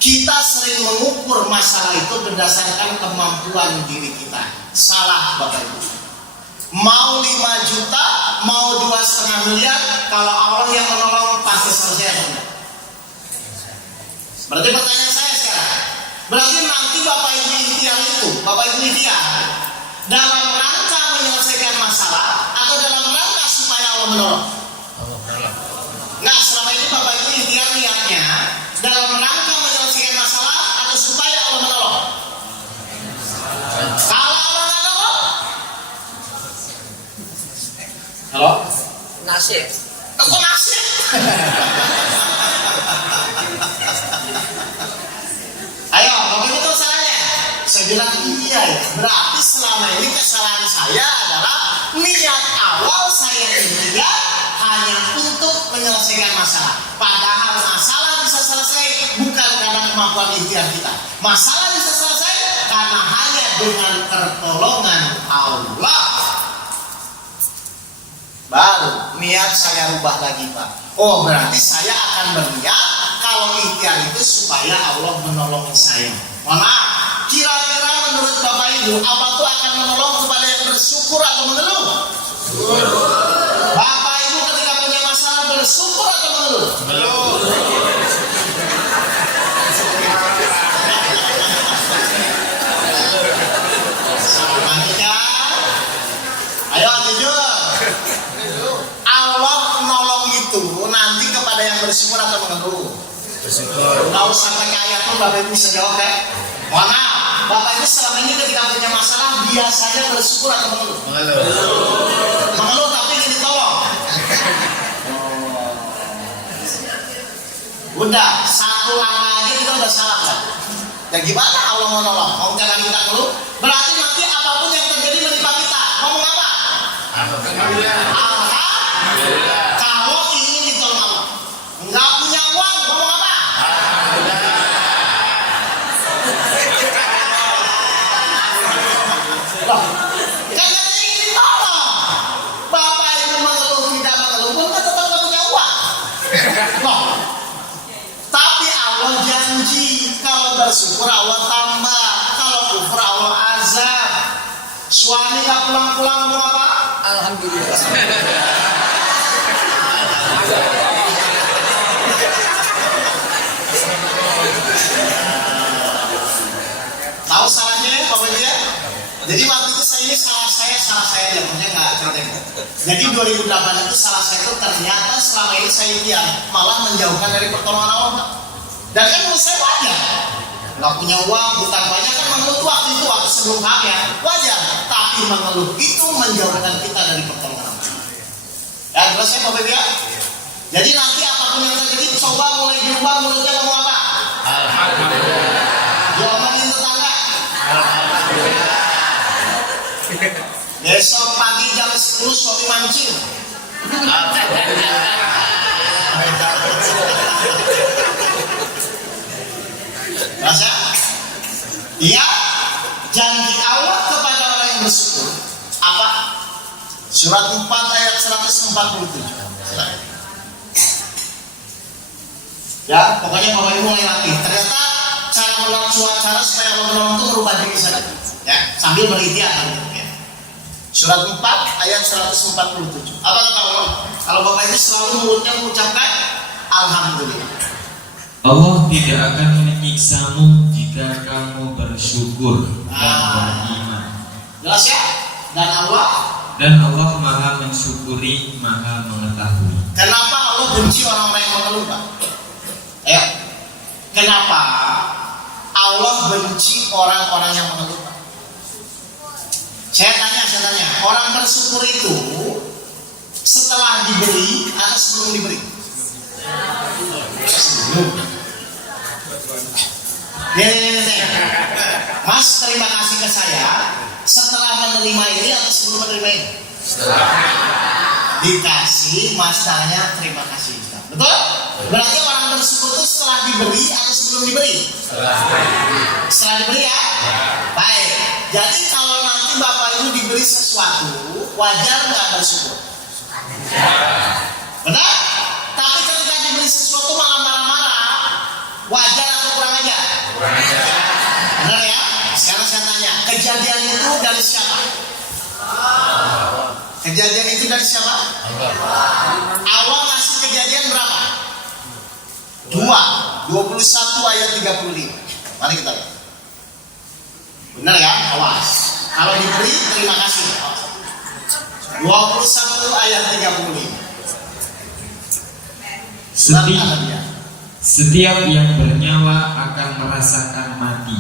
kita sering mengukur masalah itu berdasarkan kemampuan diri kita. Salah Bapak Ibu. Mau 5 juta, mau 2,5 miliar, kalau Allah yang menolong pasti selesai atau berarti pertanyaan saya sekarang, berarti nanti Bapak Ibu ikhtiar itu, Bapak Ibu ikhtiar dalam rangka menyelesaikan masalah atau dalam rangka supaya Allah menolong? Nah, selama ini Bapak Ibu ikhtiar niatnya dalam rangka menyelesaikan masalah atau supaya Allah menolong? Kalau Allah nggak nolong, halo? Nasib. Kok nasib? Ayo, Bapak Ibu tahu salahnya? Saya bilang iya ya. Berarti selama ini kesalahan saya adalah niat awal saya ikhtiar hanya untuk menyelesaikan masalah. Padahal masalah bisa selesai bukan karena kemampuan ikhtiar kita. Masalah bisa selesai karena hanya dengan pertolongan Allah. Baru niat saya rubah lagi Pak. Oh berarti saya akan berniat kalau ikhtiar itu supaya Allah menolong saya. Mohon maaf, kira-kira menurut Bapak Ibu apa tuh akan menolong kepada yang bersyukur atau mengeluh? Bapak Ibu ketika punya masalah bersyukur atau mengeluh? Selanjutnya, ayo jujur. Allah nolong itu nanti kepada yang bersyukur atau mengeluh? Bersyukur. Tahu sampai ke ayat pun Bapak Ibu bisa jawab kan? Mohon maaf, Bapak Ibu selama ini ketika punya masalah biasanya bersyukur atau mengeluh? Mengeluh tapi ingin ditolong. Udah, satu langkah aja kita udah salah kan? Dan gimana Allah mau nolong? Mau jangan kita ngeluh? Berarti nanti apapun yang terjadi menimpa kita, ngomong apa? Alhamdulillah. Kalau ingin ditolong Allah, nggak punya uang, ngomong apa? Loh, kan ingin ditolong. Bapak Ibu mengeluh tidak mengeluh pun kan tetap nggak punya uang. Loh, tapi Allah janji kalau bersyukur Allah tambah, kalau kufur Allah azab. Suami nggak pulang-pulang ngomong apa? Alhamdulillah. Tahu salahnya ya Bapak Ibu ya? Jadi waktu itu salah saya ya, maksudnya nggak cerita. Jadi 2008 itu salah saya itu ternyata selama ini saya ikhtiar malah menjauhkan dari pertolongan Allah. Dan kan menurut saya wajar. Nggak punya uang, hutang banyak kan mengeluh tuh waktu itu waktu sebelum hamil wajar. Tapi mengeluh itu menjauhkan kita dari pertolongan Allah. Ya jelas ya Bapak Ibu ya? Jadi nanti apapun yang terjadi coba mulai dirubah mulutnya ngomong apa? Alhamdulillah. Diomongin tetangga. Besok pagi jam 10 suami mancing. Rasa? Iya. Janji Allah kepada orang yang bersyukur apa? Surat 4 ayat 147. Ya, pokoknya Bapak Ibu mulai latih. Ternyata cara cara supaya Allah menolong itu merubah diri saya. Ya, sambil berikhtiar ya. Surat 4 ayat 147. Apa kata Allah? Kalau Bapak Ibu selalu mulutnya mengucapkan alhamdulillah. Allah tidak akan menyiksamu jika kamu bersyukur dan beriman. Jelas ya? Dan Allah Maha mensyukuri, Maha mengetahui. Kenapa Allah benci orang-orang yang mengeluh, Pak? Ayo. Kenapa Allah benci orang-orang yang mengeluh, Pak? Saya tanya, orang bersyukur itu setelah diberi atau sebelum diberi? Sebelum. Mas terima kasih ke saya setelah menerima ini atau sebelum menerima ini? Setelah. Dikasih, mas tanya terima kasih. Betul? Berarti orang bersyukur itu setelah diberi atau sebelum diberi? Setelah diberi ya? Baik. Jadi kalau nanti Bapak Ibu diberi sesuatu, wajar nggak bersyukur? Benar? Tapi ketika diberi sesuatu malah marah-marah, wajar atau kurang ajar? Benar ya? Sekarang saya tanya, kejadian itu dari siapa? Kejadian itu dari siapa? Allah ngasih kejadian berapa? 21 ayat 35. Mari kita lihat. Benar ya? Awas. Kalau diberi terima kasih. 21 ayat 35. Setiap yang bernyawa akan merasakan mati.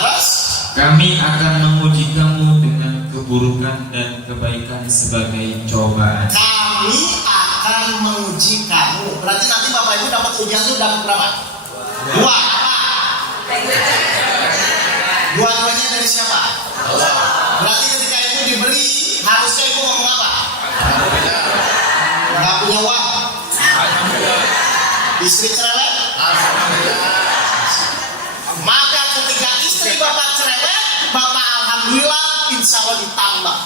Terus? Kami akan menguji kamu dengan keburukan dan kebaikan sebagai cobaan. Kami akan menguji kamu. Berarti nanti Bapak Ibu dapat ujian itu dapat berapa? 2. Apa? Dua-duanya dari siapa? Berarti ketika itu diberi, harusnya Ibu ngomong apa? Nggak punya uang. Istri cerewet? Maka ketika istri Bapak cerewet, Bapak alhamdulillah insya Allah ditambah.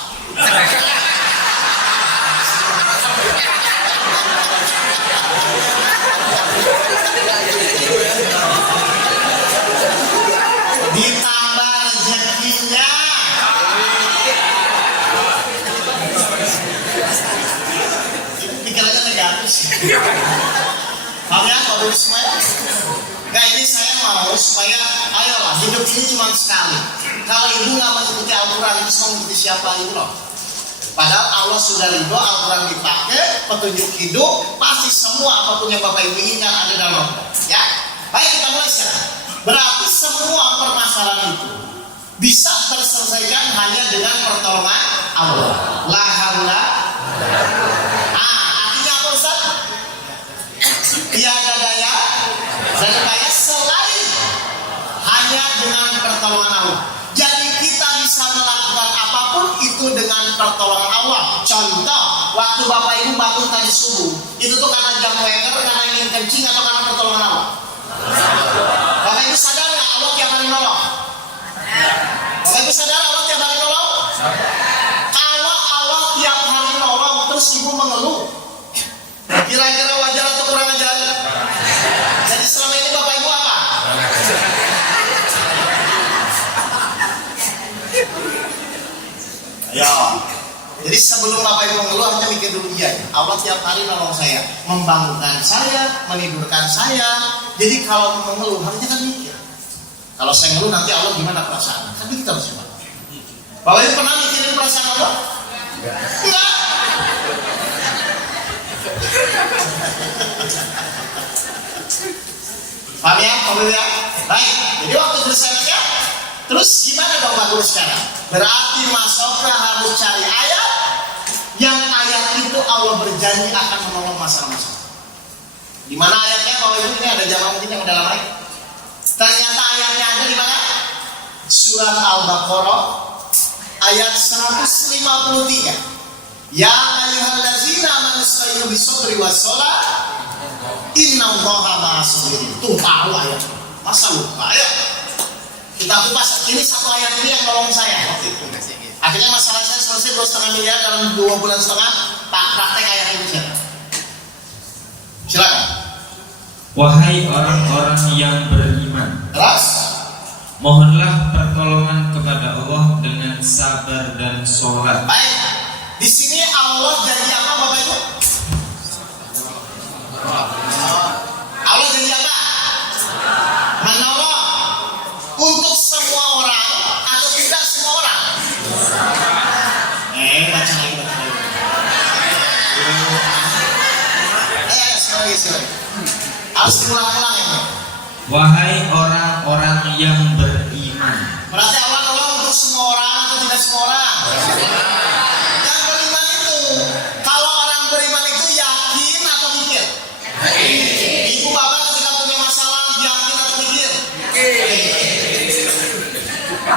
Ditambah rezekinya. Pikirannya negatif sih. Paham ya, Bapak Ibu semuanya? Nah ini saya mau supaya, ayolah hidup ini cuma sekali. Kalau ibu nggak mengikuti Al-Quran, itu mau mengikuti siapa ibu loh? Padahal Allah sudah ridho, Al-Quran dipakai, petunjuk hidup, pasti semua apapun yang Bapak Ibu inginkan ada dalam Al-Quran. Ya, baik kita mulai sekarang. Berarti semua permasalahan itu bisa terselesaikan hanya dengan pertolongan Allah. La haula. Artinya apa Ustaz? Tiada daya dan upaya selain hanya dengan pertolongan Allah. Jadi kita bisa melakukan apapun itu dengan pertolongan Allah. Contoh, waktu Bapak Ibu bangun tadi subuh, itu tuh karena jam weker, karena ingin kencing atau karena pertolongan Allah? Bapak Ibu sadar nggak Allah tiap hari nolong? Bapak Ibu sadar Allah tiap hari nolong? Kalau Allah tiap hari nolong terus Ibu mengeluh, kira-kira wajar atau kurang ajar? Jadi selama ini Bapak Ibu apa? Ya. Jadi sebelum Bapak Ibu mengeluh, hanya mikir dulu, iya Allah tiap hari nolong saya, membangunkan saya, menidurkan saya. Jadi kalau mengeluh harusnya kan mikir, kalau saya ngeluh nanti Allah gimana perasaan? Kan kita harus coba. Bapak Ibu pernah mikirin perasaan Allah? Enggak. Paham ya? Paham ya? Baik. Jadi waktu bersalatnya, terus gimana dong Pak Guru sekarang? Berarti masuknya harus cari ayat yang ayat itu Allah berjanji akan menolong masalah-masalah. Di mana ayatnya? Bapak Ibu ini ada jamaah mungkin yang udah lama. Ternyata ayatnya ada di mana? Surat Al-Baqarah ayat 153. Ya ayyuhallazina amanu ista'inu bis-sabri was-shalah innallaha ma'as-sabirin. Tuh tahu ayat. Masa lupa ya? Kita kupas, ini satu ayat ini yang nolong saya waktu itu. Akhirnya masalah saya selesai 2,5 miliar dalam 2,5 bulan. Praktek ayat ini siapa? Silakan. Wahai orang-orang yang beriman, Terus, mohonlah pertolongan kepada Allah dengan sabar dan sholat. baik. Di sini Allah janji apa Bapak Ibu? Allah janji apa? Menolong untuk semua orang atau tidak semua orang? Baca lagi. Sekali lagi. Harus diulang-ulang ini. Wahai orang-orang yang beriman. Berarti Allah nolong untuk semua orang atau tidak semua orang? Yang beriman itu, kalau orang beriman itu yakin atau mikir? Ibu bapak ketika punya masalah yakin atau mikir?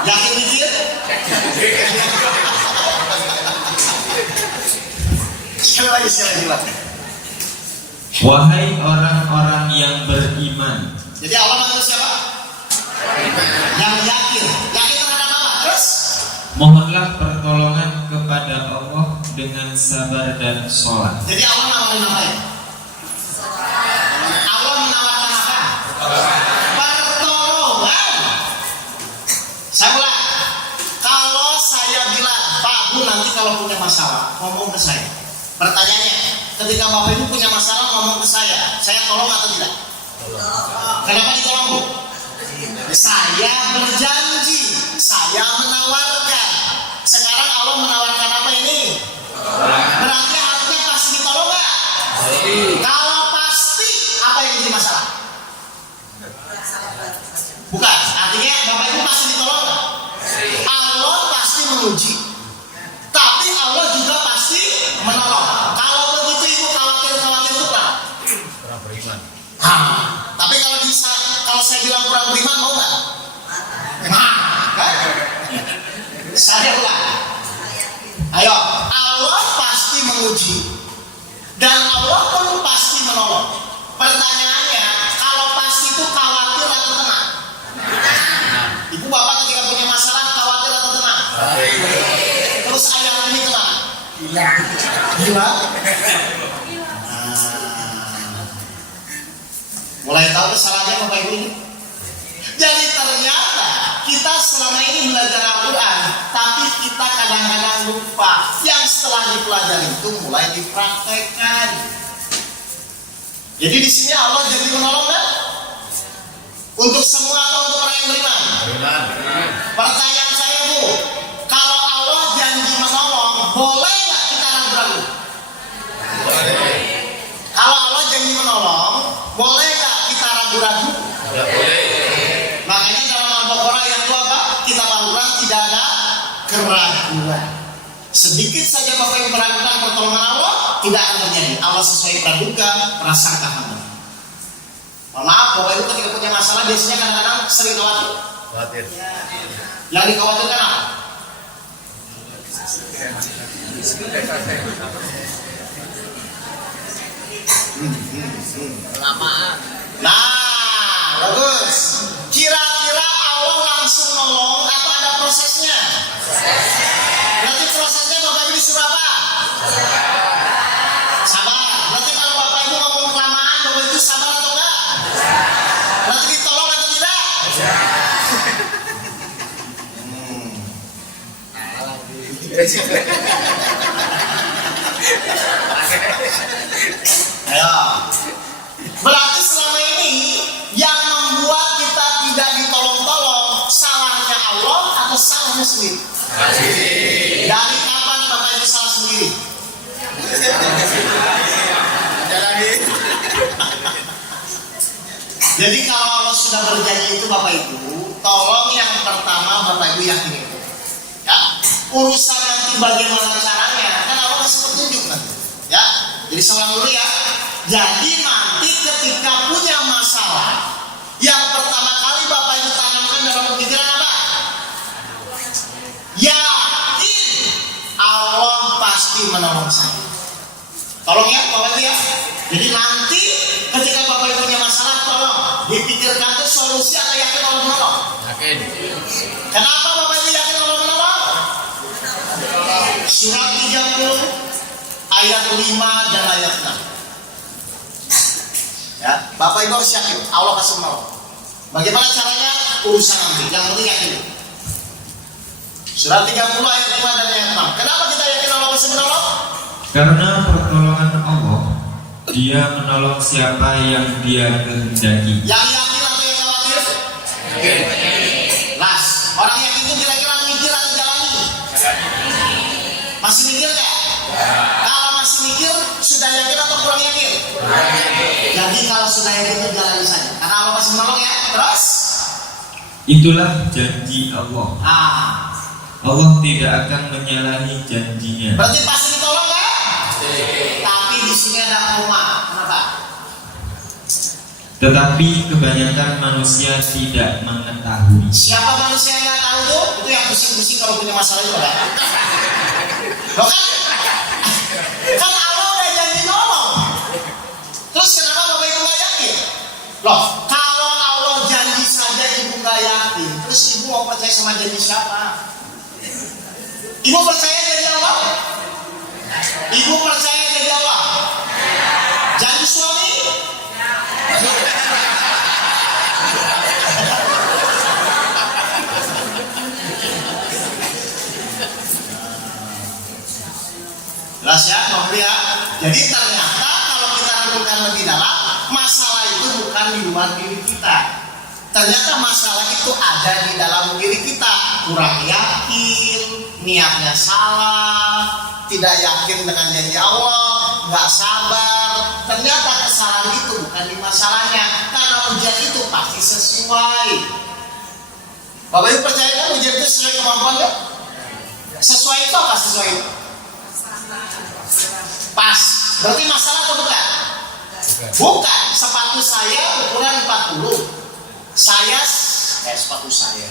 Yakin mikir? Sekali lagi. Wahai orang-orang yang beriman. Jadi Allah manggil siapa? Yang yakin terhadap apa? Terus? Mohonlah pertolongan kepada Allah dengan sabar dan sholat. Jadi Allah menawarkan apa ya? Allah menawarkan apa? Pertolongan. Saya ulang. Kalau saya bilang, Pak Bu nanti kalau punya masalah ngomong ke saya. Pertanyaannya, ketika Bapak Ibu punya masalah ngomong ke saya tolong atau tidak? Kenapa ditolong Bu? Saya berjanji, saya menawarkan. Sekarang Allah menawarkan apa ini? Berarti harusnya pasti ditolong nggak? Kalau pasti, apa yang jadi masalah? Bukan, artinya Bapak Ibu pasti ditolong nggak? Allah pasti menguji, tapi Allah juga pasti menolong. Kalau begitu Ibu khawatir itu apa? Kurang beriman. Tapi kalau saya bilang kurang beriman mau nggak? Kan? Saya ulang. Ayo, Allah pasti menguji dan Allah pun pasti menolong. Pertanyaannya, kalau pasti itu khawatir atau tenang? Ibu bapak ketika punya masalah khawatir atau tenang? Terus ayam ini tenang? Gila. Mulai tahu kesalahannya Bapak Ibu ini? Jadi ternyata kita selama ini belajar Al-Quran, tapi kita kadang-kadang lupa yang setelah dipelajari itu mulai dipraktekkan. Jadi di sini Allah jadi menolong kan? Untuk semua atau untuk orang yang beriman? Pertanyaan saya Bu, kalau Allah janji menolong, boleh nggak kita ragu-ragu? Kalau Allah janji menolong, boleh nggak kita ragu-ragu? Makanya dalam Al-Baqarah yang itu apa? Kita Al-Quran tidak ada keraguan. Sedikit saja Bapak yang meragukan pertolongan Allah, tidak akan terjadi. Allah sesuai praduga, prasangka hamba. Mohon maaf, Bapak Ibu ketika punya masalah biasanya kadang-kadang sering khawatir. Yang dikhawatirkan apa? Kelamaan. Nah, bagus. Kira-kira Allah langsung nolong atau ada prosesnya? Berarti prosesnya Bapak Ibu disuruh apa? Sabar. Berarti kalau Bapak Ibu ngomong kelamaan, Bapak Ibu sabar atau enggak? Berarti ditolong atau tidak? Ayo. Berarti selama ini yang membuat kita tidak ditolong-tolong salahnya Allah atau salahnya sendiri? Dari kapan Bapak Ibu salah sendiri? Jadi kalau Allah sudah berjanji itu Bapak Ibu, tolong yang pertama Bapak Ibu yakini. Ya, urusan nanti bagaimana caranya, kan Allah kasih petunjuk nanti. Ya, jadi seorang dulu ya. Jadi nanti ketika punya masalah, yang pertama kali Bapak Ibu tanamkan dalam pikiran apa? Yakin Allah pasti menolong saya. Tolong ya Bapak Ibu ya. Jadi nanti ketika Bapak Ibu punya masalah, tolong dipikirkan tuh solusi atau yakin Allah menolong. Yakin. Kenapa Bapak Ibu yakin Allah menolong? Surat 30 ayat 5 dan ayat 6. Ya, Bapak Ibu harus yakin Allah pasti menolong. Bagaimana caranya? Urusan nanti. Yang penting yakin. Surat 30 ayat 5 dan ayat 6. Kenapa kita yakin Allah pasti menolong? Karena pertolongan Allah, Dia menolong siapa yang Dia kehendaki. Yang yakin atau yang khawatir? Las, orang yakin itu kira-kira mikir atau jalani? Masih mikir nggak? Kalau masih mikir, sudah yakin atau kurang yakin? Jadi kalau sudah yakin itu jalani saja. Karena Allah masih menolong ya. Terus? Itulah janji Allah. Allah tidak akan menyalahi janjinya. berarti pasti ditolong kan? Tapi di sini ada koma. Kenapa? Tetapi kebanyakan manusia tidak mengetahui. Siapa manusia yang nggak tahu tuh? Itu yang pusing-pusing kalau punya masalah itu kan? Loh kan? Kan Allah udah janji nolong. Terus kenapa Bapak Ibu nggak yakin? Loh, kalau Allah janji saja Ibu nggak yakin, terus Ibu mau percaya sama janji siapa? Ibu percaya janji Allah? Ibu percaya janji Allah? Janji suami? Jelas ya, Bapak ya. Jadi ternyata kalau kita renungkan lebih dalam, masalah itu bukan di luar diri kita. Ternyata masalah itu ada di dalam diri kita. Kurang yakin, niatnya salah, tidak yakin dengan janji Allah, nggak sabar. Ternyata kesalahan itu bukan di masalahnya, karena ujian itu pasti sesuai. Bapak Ibu percaya kan ujian itu sesuai kemampuan kan? Sesuai itu apa sesuai itu? Pas. Berarti masalah atau bukan? Bukan. Sepatu saya ukuran 40. Sepatu saya.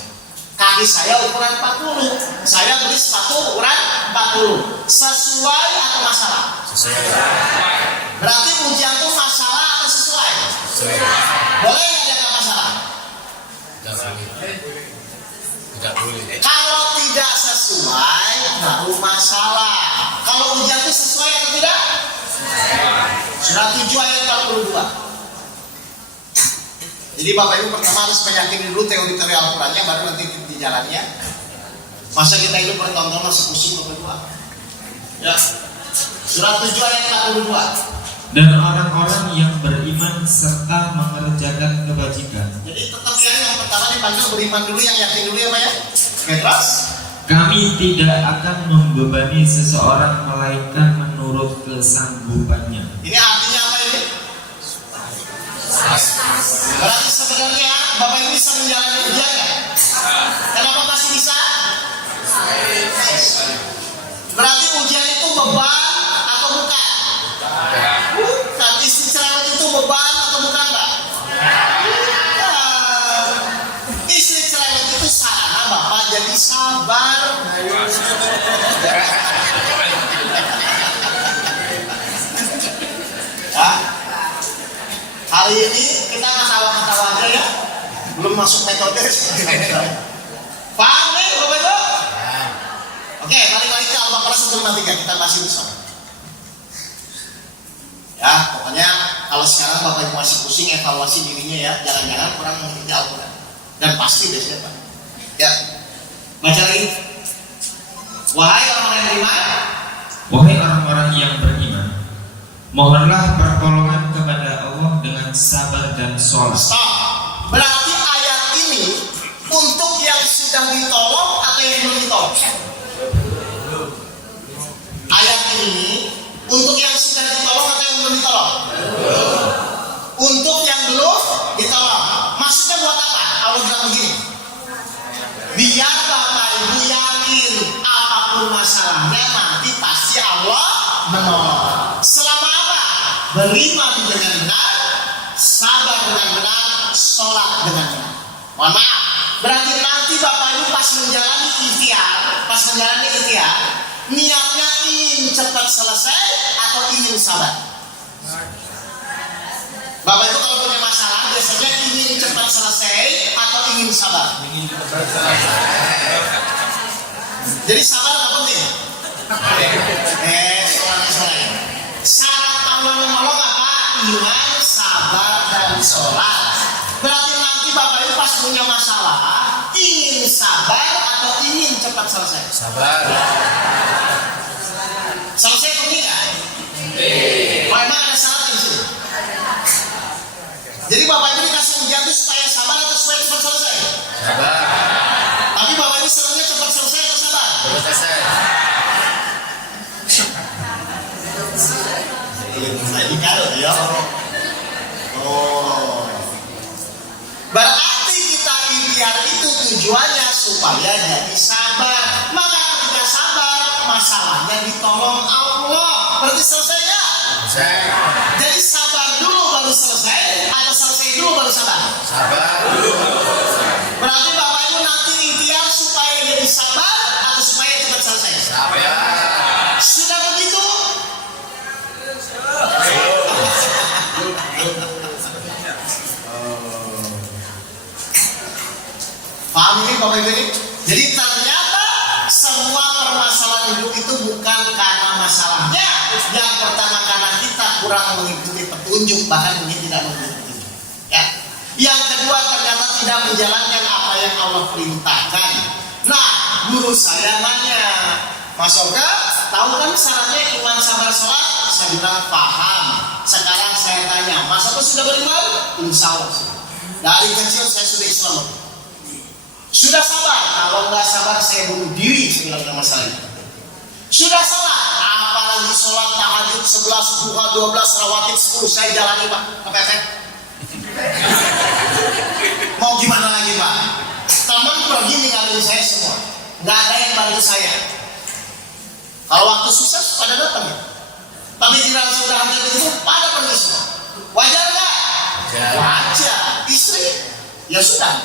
Kaki saya ukuran 40. Saya beli sepatu ukuran 40. Sesuai atau masalah? Sesuai. Berarti ujian itu masalah atau sesuai? Sesuai. Boleh nggak dianggap masalah? Tidak boleh. Kalau tidak sesuai, baru masalah. Kalau ujian itu sesuai atau tidak? Surat 7 ayat 42. Jadi Bapak Ibu pertama harus meyakini dulu teori-teori Al-Qurannya, baru nanti di jalannya. Masa kita hidup bertonton masih pusing Bapak Ibu? Ya. Surat 7 ayat 42. Dan orang-orang yang beriman serta mengerjakan kebajikan. Jadi tetap yang pertama dipanggil beriman dulu, yang yakin dulu ya Pak ya. Oke, terus? Kami tidak akan membebani seseorang melainkan menurut kesanggupannya. Ini artinya apa ini? Berarti sebenarnya Bapak Ibu bisa menjalani ujian ya? Kenapa pasti bisa? Berarti ujian itu beban atau bukan? Bukan. Istri cerewet itu beban atau bukan Pak? Istri cerewet itu sarana Bapak jadi sabar. Hari ini kita ketawa-ketawa aja ya, belum masuk metode. Paham nih Bapak Ibu? Oke, balik lagi ke Al-Baqarah 153, kita masih bersama. Ya, pokoknya kalau sekarang Bapak Ibu masih pusing evaluasi dirinya ya, jangan-jangan kurang mengerti Al-Quran. Dan pasti biasanya Pak. Ya, baca lagi. Wahai orang-orang yang beriman, Wahai orang-orang yang beriman, mohonlah pertolongan kepada Allah dengan sabar dan sholat. stop. Berarti ayat ini untuk yang sudah ditolong atau yang belum ditolong? Ayat ini untuk yang sudah ditolong atau yang belum ditolong? Untuk yang belum ditolong. Maksudnya buat apa? Allah bilang begini, biar Bapak Ibu yakin apapun masalahnya nanti pasti Allah menolong. Selama apa? Beriman dengan benar, sabar dengan benar, sholat dengan benar. Mohon maaf, berarti nanti Bapak Ibu pas menjalani ikhtiar, niatnya ingin cepat selesai atau ingin sabar? Bapak Ibu kalau punya masalah biasanya ingin cepat selesai atau ingin sabar? Jadi sabar nggak penting? Syarat Allah menolong apa? Iman, sabar, sholat. Berarti nanti Bapak Ibu pas punya masalah, ingin sabar atau ingin cepat selesai? Sabar. Selesai penting nggak? Memang ada syarat di sini. Jadi Bapak Ibu dikasih ujian itu supaya sabar atau supaya cepat selesai? Sabar. Tapi Bapak Ibu senangnya cepat selesai atau sabar? Terus selesai. Ini kalau ya. Oh. Berarti kita ikhtiar itu tujuannya supaya jadi sabar. Maka ketika sabar, masalahnya ditolong Allah. Berarti selesai ya? Selesai. Jadi sabar dulu baru selesai atau selesai dulu baru sabar? Sabar dulu. Berarti Bapak Ibu nanti ikhtiar supaya jadi sabar atau supaya cepat selesai? Sabar. Sudah begitu? Paham ini Bapak Ibu ini? Jadi ternyata semua permasalahan hidup itu bukan karena masalahnya. Yang pertama karena kita kurang mengikuti petunjuk, bahkan mungkin tidak mengikuti petunjuk. Ya. Yang kedua ternyata tidak menjalankan apa yang Allah perintahkan. Nah, guru saya nanya, Mas Oka, tahu kan syaratnya iman sabar sholat? Saya bilang paham. Sekarang saya tanya, Mas Oka sudah beriman? Insya Allah. Dari kecil saya sudah Islam. Sudah sabar? Kalau nggak sabar saya bunuh diri. Saya bilang masalah itu. Sudah sholat? Apalagi sholat tahajud 11, duha 12, rawatib 10 saya jalani Pak. Kepepet. Mau gimana lagi Pak? Teman pergi ninggalin saya semua. Nggak ada yang bantu saya. Kalau waktu susah pada datang ya. Tapi tidak sudah hampir begitu pada pergi semua. Wajar nggak? Wajar. Istri? Ya sudah.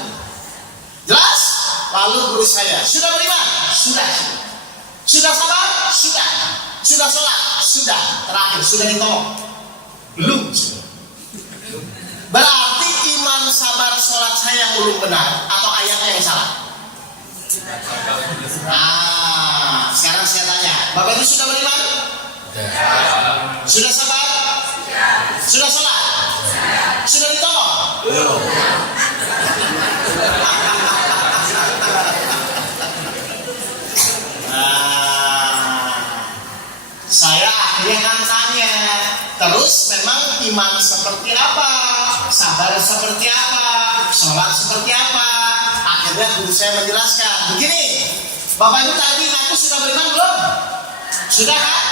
Jelas? Lalu guru saya, sudah beriman? Sudah. Sudah sabar? Sudah. Sudah sholat? Sudah. Terakhir, sudah ditolong? Belum. Berarti iman sabar sholat saya yang belum benar atau ayatnya yang salah? Nah, sekarang saya tanya, Bapak Ibu sudah beriman? Sudah sabar? Sudah sholat? Sudah ditolong? Belum. Saya akhirnya kan tanya, terus memang iman seperti apa, sabar seperti apa, sholat seperti apa? Akhirnya guru saya menjelaskan, begini, Bapak Ibu tadi ngaku sudah beriman belum? Sudah kan?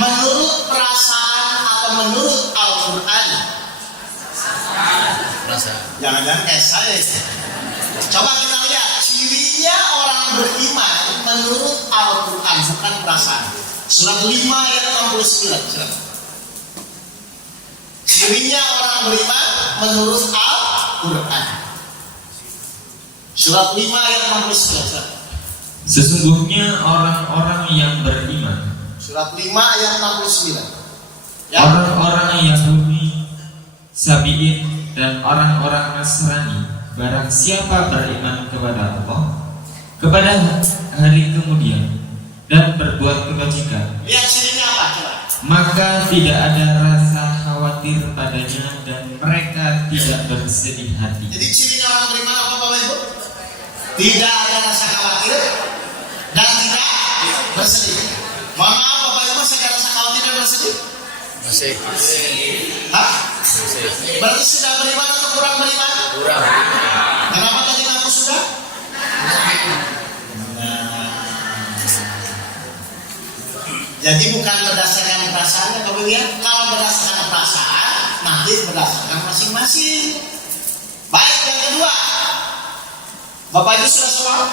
Menurut perasaan atau menurut Al-Quran? Jangan-jangan kayak saya. Coba kita lihat cirinya orang beriman menurut Al-Quran, bukan perasaan. Surat 5 ayat 69. Cirinya orang beriman menurut Al-Quran. Surat 5 ayat 69. Sesungguhnya orang-orang yang beriman, Surat 5 ayat 69. Ya. orang-orang Yahudi, Sabi'in, dan orang-orang Nasrani, barang siapa beriman kepada Allah, kepada hari kemudian, dan berbuat kebajikan, Lihat cirinya apa coba? maka tidak ada rasa khawatir padanya dan mereka tidak bersedih hati. Jadi cirinya orang beriman apa Bapak Ibu? Tidak ada rasa khawatir dan tidak bersedih. Mohon maaf Bapak Ibu, masih ada rasa khawatir dan bersedih? Masih. Hah? Masih. Berarti sudah beriman atau kurang beriman? Kurang. Kenapa tadi ngaku sudah? Jadi bukan berdasarkan perasaannya, Bapak Ibu ya. Kalau berdasarkan perasaan, nanti berdasarkan masing-masing. Baik, yang kedua, Bapak Ibu sudah sholat?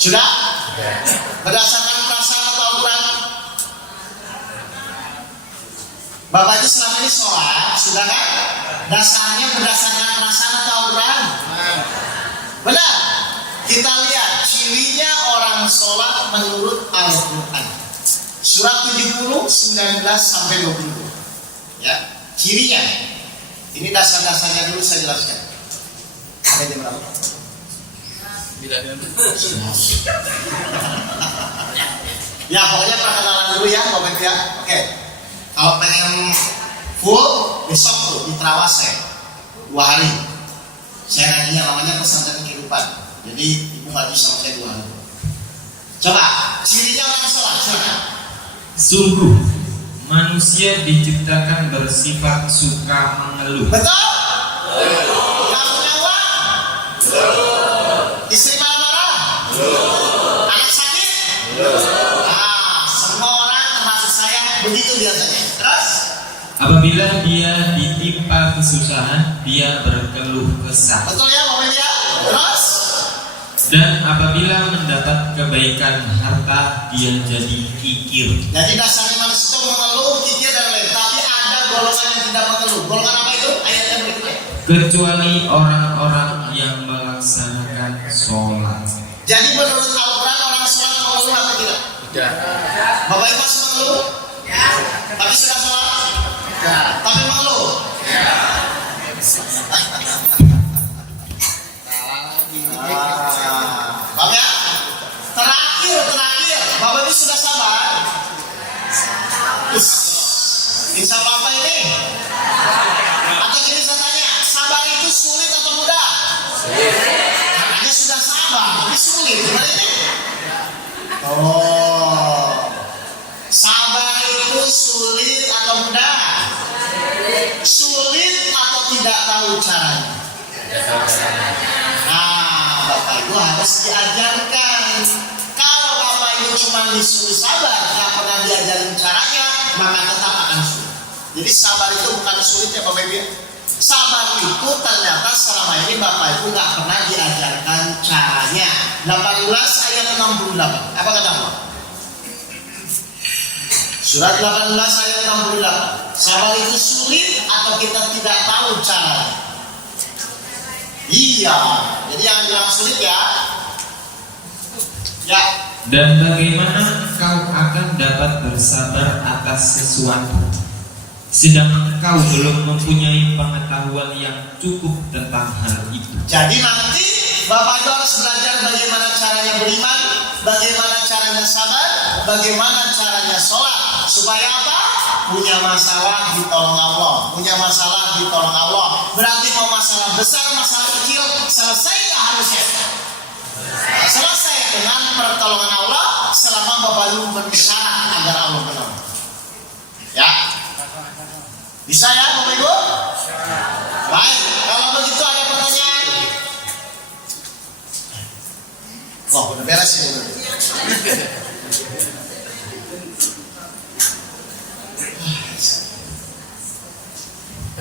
Sudah? Berdasarkan perasaan atau Al-Quran? Bapak Ibu selama ini sholat, sudah kan? Dasarnya berdasarkan perasaan atau Al-Quran? Benar? Kita lihat cirinya orang sholat menurut Al-Quran. Surat 70, 19 sampai 22. Ya, cirinya. Ini dasar-dasarnya dulu saya jelaskan. Ada jam berapa? Ya, pokoknya perkenalan dulu ya, Bapak Ibu ya. Oke. Kalau pengen full besok tuh di Terawase 2 hari. Saya ngajinya namanya pesantren kehidupan. Jadi ibu ngaji sama saya 2 hari. Coba cirinya orang sholat, silakan. Sungguh manusia diciptakan bersifat suka mengeluh. Betul? Gak punya uang? Istri marah-marah? Anak sakit? Nah, semua orang termasuk saya begitu biasanya. Terus? Apabila dia ditimpa kesusahan, dia berkeluh kesah. Betul ya Bapak Ibu ya? Terus? Dan apabila mendapat kebaikan harta, dia jadi kikir. Jadi dasarnya manusia itu mengeluh, kikir dan lain. Tapi ada golongan yang tidak mengeluh. Golongan apa itu? Ayatnya berikutnya. Kecuali orang-orang yang melaksanakan sholat. Jadi menurut Al-Quran orang sholat mengeluh atau tidak? Tidak. Bapak Ibu masih mengeluh? Ya. Tapi sudah sholat? Ya. Tapi mengeluh? Ya. Paham ya? Terakhir, Bapak Ibu sudah sabar? Insya Allah apa ini? Atau gini saya tanya, sabar itu sulit atau mudah? Makanya sudah sabar, tapi sulit. Gimana ini? Oh, sabar itu sulit atau mudah? Sulit atau tidak tahu caranya? Nah, Bapak Ibu harus diajarkan. Kalau Bapak Ibu cuma disuruh sabar, nggak pernah diajarin caranya, maka tetap akan sulit. Jadi sabar itu bukan sulit ya Bapak Ibu. Sabar itu ternyata selama ini Bapak Ibu nggak pernah diajarkan caranya. 18 ayat 68. Apa kata Allah? Surat 18 ayat 68. Sabar itu sulit atau kita tidak tahu caranya? Iya, jadi yang bilang sulit ya. Ya. Dan bagaimana engkau akan dapat bersabar atas sesuatu, sedang engkau belum mempunyai pengetahuan yang cukup tentang hal itu. Jadi nanti Bapak Ibu harus belajar bagaimana caranya beriman, bagaimana caranya sabar, bagaimana caranya sholat. Supaya apa? Punya masalah ditolong Allah, punya masalah ditolong Allah. Berarti mau masalah besar, masalah kecil, selesai nggak harusnya? Selesai dengan pertolongan Allah selama Bapak Ibu berusaha agar Allah menolong. Ya, bisa ya Bapak Ibu? Baik, kalau begitu ada pertanyaan? Wah, udah beres ini.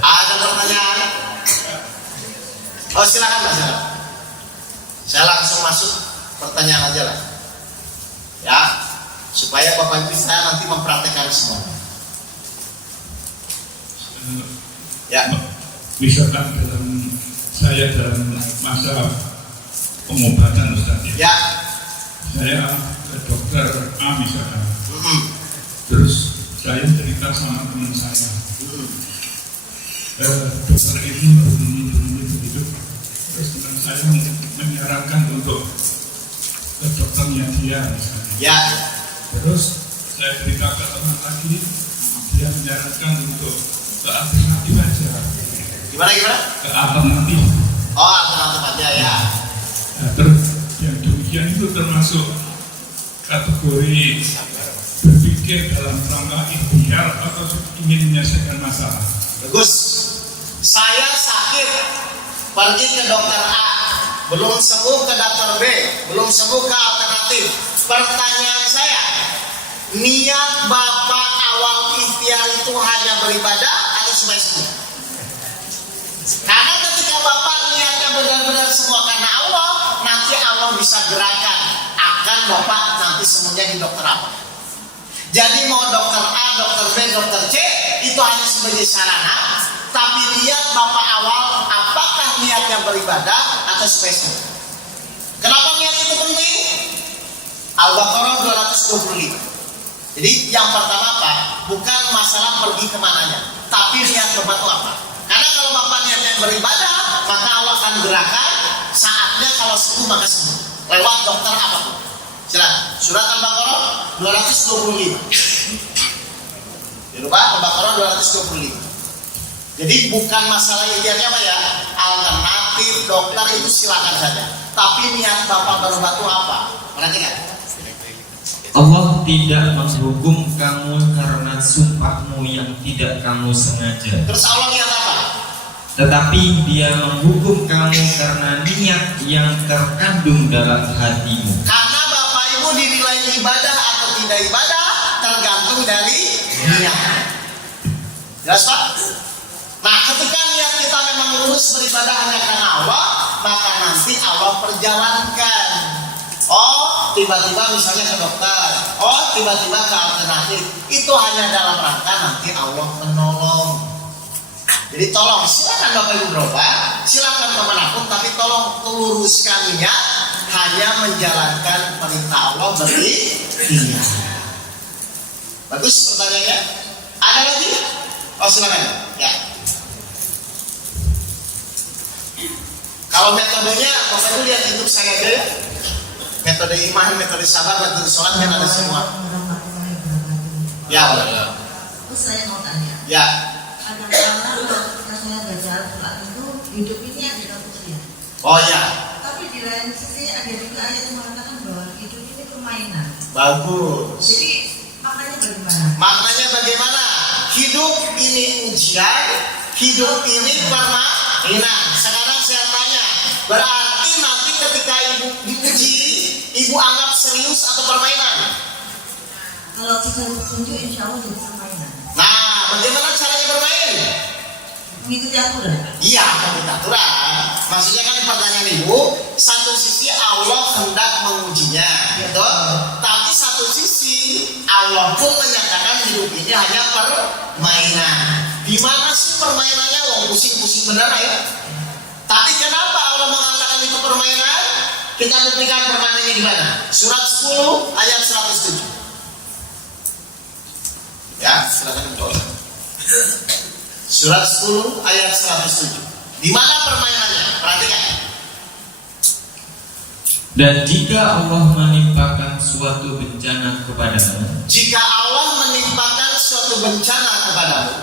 Ada pertanyaan? Oh silakan Mas. Saya langsung masuk pertanyaan aja lah. Ya, supaya Bapak Ibu saya nanti mempraktekkan semua. Ya. Misalkan dalam masa pengobatan Ustaz Ya. Saya ke dokter A misalkan. Terus saya cerita sama teman saya. Dokter ini begini begitu. Terus teman saya menyarankan untuk ke dokternya dia misalnya. Ya. Terus saya cerita ke teman lagi, dia menyarankan untuk ke alternatif aja. Gimana? Ke alternatif. Oh, alternatif aja ya. Yang demikian itu termasuk kategori berpikir dalam rangka ikhtiar atau ingin menyelesaikan masalah. Bagus. Saya sakit, pergi ke dokter A, belum sembuh ke dokter B, belum sembuh ke alternatif. Pertanyaan saya, niat Bapak awal ikhtiar itu hanya beribadah atau supaya sembuh? Karena ketika Bapak niatnya benar-benar semua karena Allah, nanti Allah bisa gerakan akan Bapak nanti semuanya di dokter apa. Jadi mau dokter A, dokter B, dokter C itu hanya sebagai sarana, tapi niat Bapak awal apakah niatnya beribadah atau spesial. Kenapa niat itu penting? Al-Baqarah 225. Jadi yang pertama apa? Bukan masalah pergi kemananya, tapi niat Bapak itu apa? Karena kalau Bapak niatnya beribadah, maka Allah akan gerakan saatnya kalau sembuh maka sembuh lewat dokter apapun. Silakan. Surat Al-Baqarah 225. Di lupa Al-Baqarah 225. Jadi bukan masalah idealnya apa ya, alternatif dokter itu silakan saja. Tapi niat Bapak berobat itu apa? Perhatikan. Allah tidak menghukum kamu karena sumpahmu yang tidak kamu sengaja. Terus Allah niat apa? Tetapi dia menghukum kamu karena niat yang terkandung dalam hatimu. Karena Bapak Ibu dinilai ibadah atau tidak ibadah tergantung dari niat. Jelas Pak? Nah, ketika niat kita memang lurus beribadah hanya karena Allah, maka nanti Allah perjalankan. Oh, tiba-tiba misalnya ke dokter. Oh, tiba-tiba ke alternatif. Itu hanya dalam rangka nanti Allah menolong. Jadi tolong, silakan Bapak Ibu berobat, silakan kemanapun, tapi tolong luruskan niat, hanya menjalankan perintah Allah beribadah. Bagus pertanyaannya. Ada lagi? Oh, silakan. Ya. Kalau metodenya, Bapak Ibu lihat YouTube saya aja ya. Metode iman, metode sabar, metode sholat kan ada semua. Ya, benar. Terus saya mau tanya. Ya. Kadang-kadang kalau ketika saya baca Al-Quran itu hidup ini adalah ujian. Oh ya. Tapi di lain sisi ada juga ayat yang mengatakan bahwa hidup ini permainan. Bagus. Jadi maknanya bagaimana? Maknanya bagaimana? Hidup ini ujian, hidup ini permainan. Sekarang saya tanya, berarti nanti ketika ibu diuji, ibu anggap serius atau permainan? Kalau kita tunjuk insya Allah jadi permainan. Nah, bagaimana caranya bermain? Mengikuti aturan. Iya, mengikuti aturan. Maksudnya kan pertanyaan ibu, satu sisi Allah hendak mengujinya, betul? Tapi satu sisi Allah pun menyatakan hidup ini hanya permainan. Di mana sih permainannya? Wong pusing-pusing benar ya. Tapi kenapa Allah mengatakan itu permainan? Kita buktikan permainannya di mana? Surat 10 ayat 107. Ya, silakan mencoba. Surat 10 ayat 107. Di mana permainannya? Perhatikan. Dan jika Allah menimpakan suatu bencana kepadamu, Jika Allah menimpakan suatu bencana kepadamu,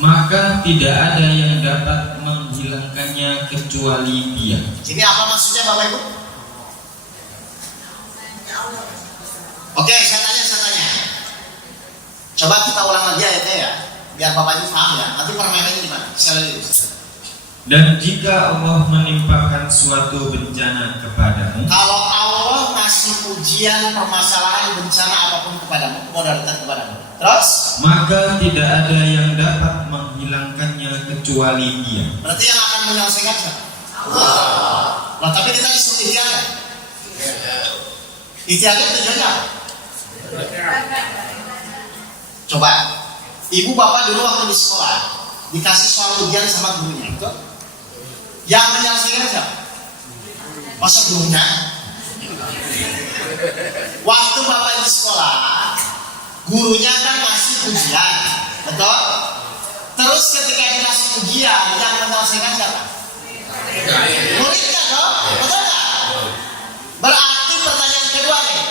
maka tidak ada yang dapat menghilangkannya kecuali Dia. ini apa maksudnya Bapak Ibu? Oke, saya tanya. Coba kita ulang lagi ayatnya ya, biar Bapak Ibu paham ya. Nanti permainannya gimana? Saya lihat. Dan jika Allah menimpakan suatu bencana kepadamu, Kalau Allah ngasih ujian, permasalahan, bencana apapun kepadamu, modalitas kepadamu, terus maka tidak ada yang dapat menghilangkannya kecuali Dia. berarti yang akan menyelesaikan siapa? Allah. Nah, tapi kita disuruh ikhtiar kan? Ikhtiarnya tujuannya apa? Coba, ibu bapak dulu waktu di sekolah dikasih soal ujian sama gurunya, itu yang menyelesaikan siapa? Masa gurunya? Waktu bapak di sekolah, gurunya kan ngasih ujian, betul? Terus ketika dikasih ujian, yang menyelesaikan siapa? Muridnya dong, betul nggak? Berarti pertanyaan kedua nih,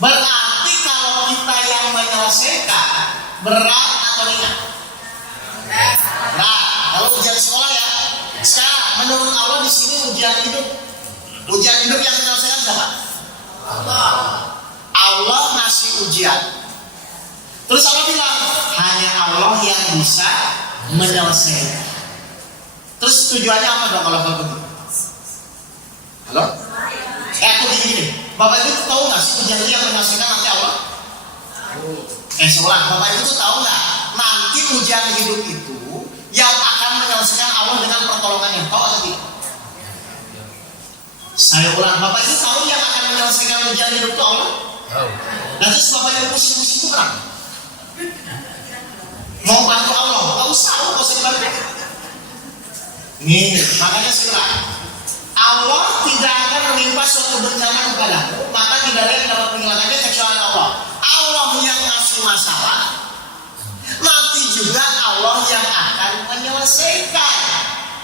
berarti kalau kita yang menyelesaikan berat atau ringan? Nah, kalau ujian sekolah ya, sekarang menurut Allah di sini ujian hidup yang menyelesaikan siapa? Allah ngasih ujian. Terus Allah bilang hanya Allah yang bisa menyelesaikan. Terus tujuannya apa dong kalau begitu? Halo? Aku gini, Bapak Ibu tahu nggak sih ujian yang menyelesaikan nanti Allah? Seorang Bapak Ibu tahu nggak? Nanti ujian hidup itu yang akan menyelesaikan Allah dengan pertolongannya, tahu atau tidak? Saya ulang, Bapak Ibu tahu yang akan menyelesaikan ujian hidup itu Allah? Nah terus Bapak Ibu pusing-pusing itu kenapa? Mau bantu Allah, nggak usah, nggak usah dibantu. Nih, makanya segera Allah tidak akan menimpa suatu bencana kepadamu, maka tidak ada yang dapat menghilangkannya kecuali Allah. Allah yang ngasih masalah, nanti juga Allah yang akan menyelesaikan.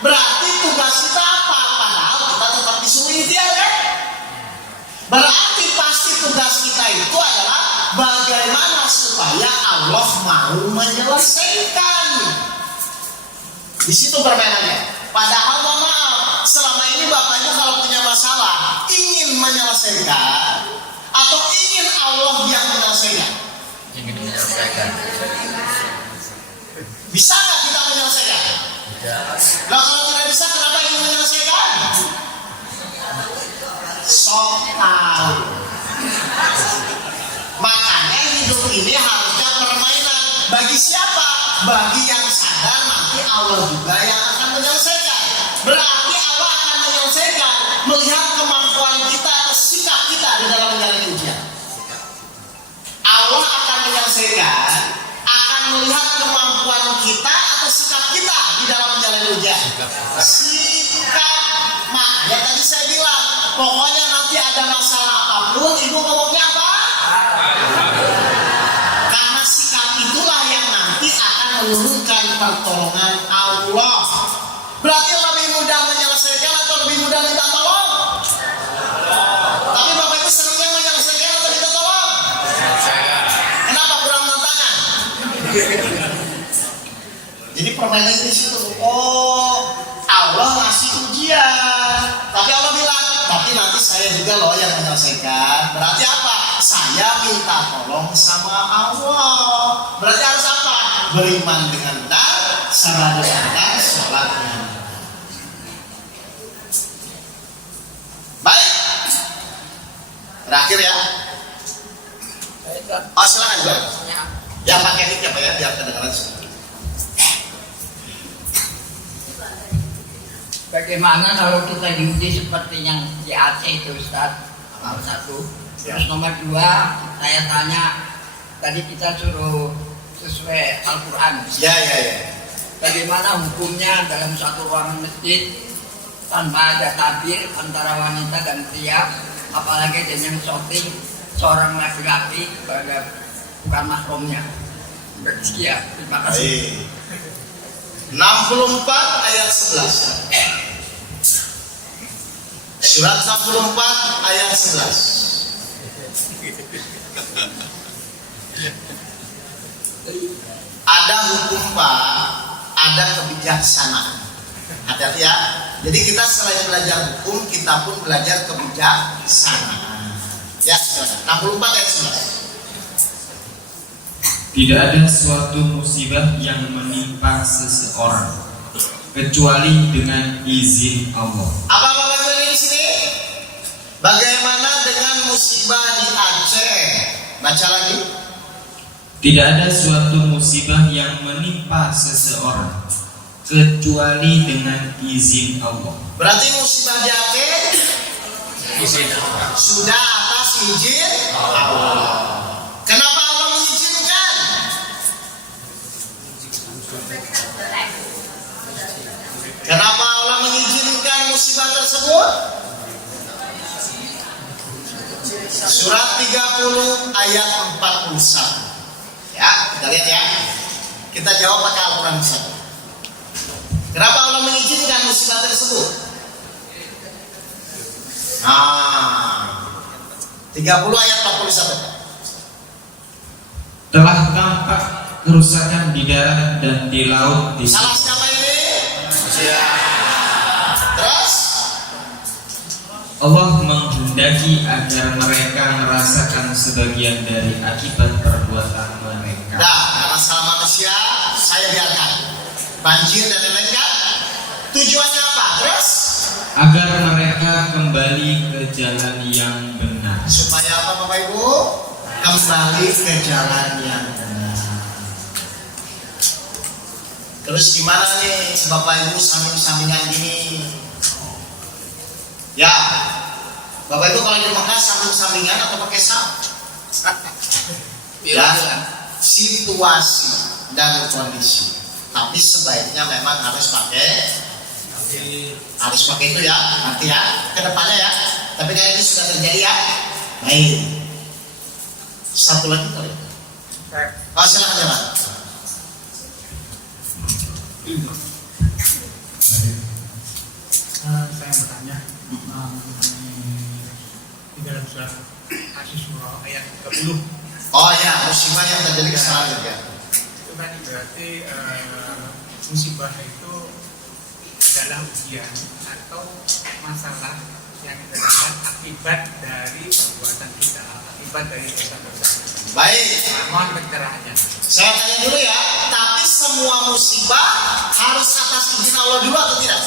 Berarti tugas kita apa? Padahal kita tetap disuruh ikhtiar kan? Berarti pasti tugas kita itu adalah bagaimana supaya Allah mau menyelesaikan. Di situ permainannya. Padahal mohon maaf, selama ini Bapak Ibu kalau punya masalah ingin menyelesaikan atau ingin Allah yang menyelesaikan? Ingin menyelesaikan. Bisa nggak kita menyelesaikan? Nah kalau tidak bisa, kenapa ingin menyelesaikan? Sok tahu. Makanya hidup ini harusnya permainan. Bagi siapa? Bagi yang sadar nanti Allah juga yang akan menyelesaikan. Berarti Allah akan menyelesaikan melihat kemampuan kita atau sikap kita di dalam menjalani ujian. Allah akan menyelesaikan, akan melihat kemampuan kita atau sikap kita di dalam menjalani ujian. Sikap. Makanya tadi saya bilang, pokoknya nanti ada masalah apapun, ibu ngomongnya apa? Karena sikap itulah yang nanti akan menurunkan pertolongan Allah. Berarti lebih mudah menyelesaikan atau lebih mudah minta tolong? Tapi Bapak Ibu senangnya menyelesaikan atau minta tolong? Kenapa kurang tantangan? Jadi permainan di situ. Oh, Allah ngasih ujian, tapi Allah bilang, tapi nanti saya juga loh yang menyelesaikan. Berarti apa? Saya minta tolong sama Allah. Berarti harus apa? Beriman dengan benar, sabar dengan sholat dengan benar. Baik. Terakhir ya. Oh silakan juga. Yang pakai mic apa ya, biar kedengaran semua. Bagaimana kalau kita diuji seperti yang di Aceh itu Ustaz? Nomor 1. Terus nomor 2, saya tanya, tadi kita suruh sesuai Al-Quran. Ya. Bagaimana hukumnya dalam satu ruangan masjid tanpa ada tabir antara wanita dan pria, apalagi dengan shooting seorang laki-laki bukan mahramnya. Sekian, terima kasih. 64 ayat 11. Surat 64 ayat 11. Ada hukum Pak, ada kebijaksanaan. Hati-hati ya. Jadi kita selain belajar hukum, kita pun belajar kebijaksanaan. Ya, 64 ayat 11. Tidak ada suatu musibah yang menimpa seseorang kecuali dengan izin Allah. Apa Bapak Ibu di sini? Bagaimana dengan musibah di Aceh? Baca lagi. Tidak ada suatu musibah yang menimpa seseorang kecuali dengan izin Allah. Berarti musibah di Aceh sudah atas izin Allah. Kenapa Allah mengizinkan? Kenapa Allah mengizinkan musibah tersebut? Surat 30 ayat 41. Ya, kita lihat ya. Kita jawab pakai Al-Quran saja. Kenapa Allah mengizinkan musibah tersebut? Nah, 30 ayat 41. Telah tampak kerusakan di darat dan di laut di Salah siapa ini? Terus? Allah menghendaki agar mereka merasakan sebagian dari akibat perbuatan mereka. Nah, karena salah manusia, saya biarkan banjir dan lain-lain kan? Tujuannya apa? Terus? Agar mereka kembali ke jalan yang benar. Supaya apa Bapak Ibu? Kembali ke jalan yang benar. Terus gimana nih Bapak Ibu samping-sampingan gini? Ya, Bapak Ibu kalau di Mekah samping-sampingan atau pakai sap? Ya, situasi dan kondisi. Tapi sebaiknya memang harus pakai itu ya, nanti ya, ke depannya ya. Tapi kalau ini sudah terjadi ya. Baik. Satu lagi kali. Oh, silakan jalan. Saya bertanya di dalam surat Asy-Syura ayat 30. Oh ya, musibah yang terjadi kesalahan ya. Itu tadi berarti musibah itu adalah ujian atau masalah yang terdapat akibat dari perbuatan kita, akibat dari dosa-dosa. Baik, Mohon pencerahannya. saya tanya dulu ya, tapi semua musibah harus atas izin Allah dulu atau tidak?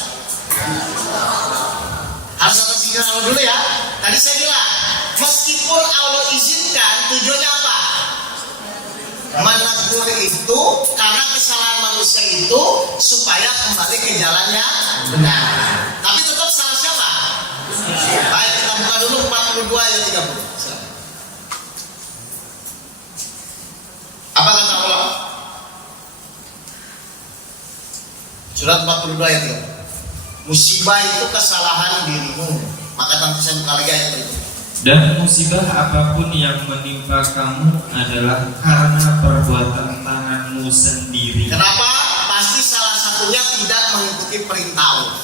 Harus atas izin Allah dulu ya. Tadi saya bilang, meskipun Allah izinkan, tujuannya apa? Menegur itu karena kesalahan manusia itu supaya kembali ke jalannya benar. Tapi tetap salah siapa? Baik, kita buka dulu 42 ayat 30. Silakan. Apa kata Allah? Surat 42 ayat 30. Musibah itu kesalahan dirimu. Maka nanti saya buka lagi ayat berikutnya. Dan musibah apapun yang menimpa kamu adalah karena perbuatan tanganmu sendiri. Kenapa? Pasti salah satunya tidak mengikuti perintah Allah.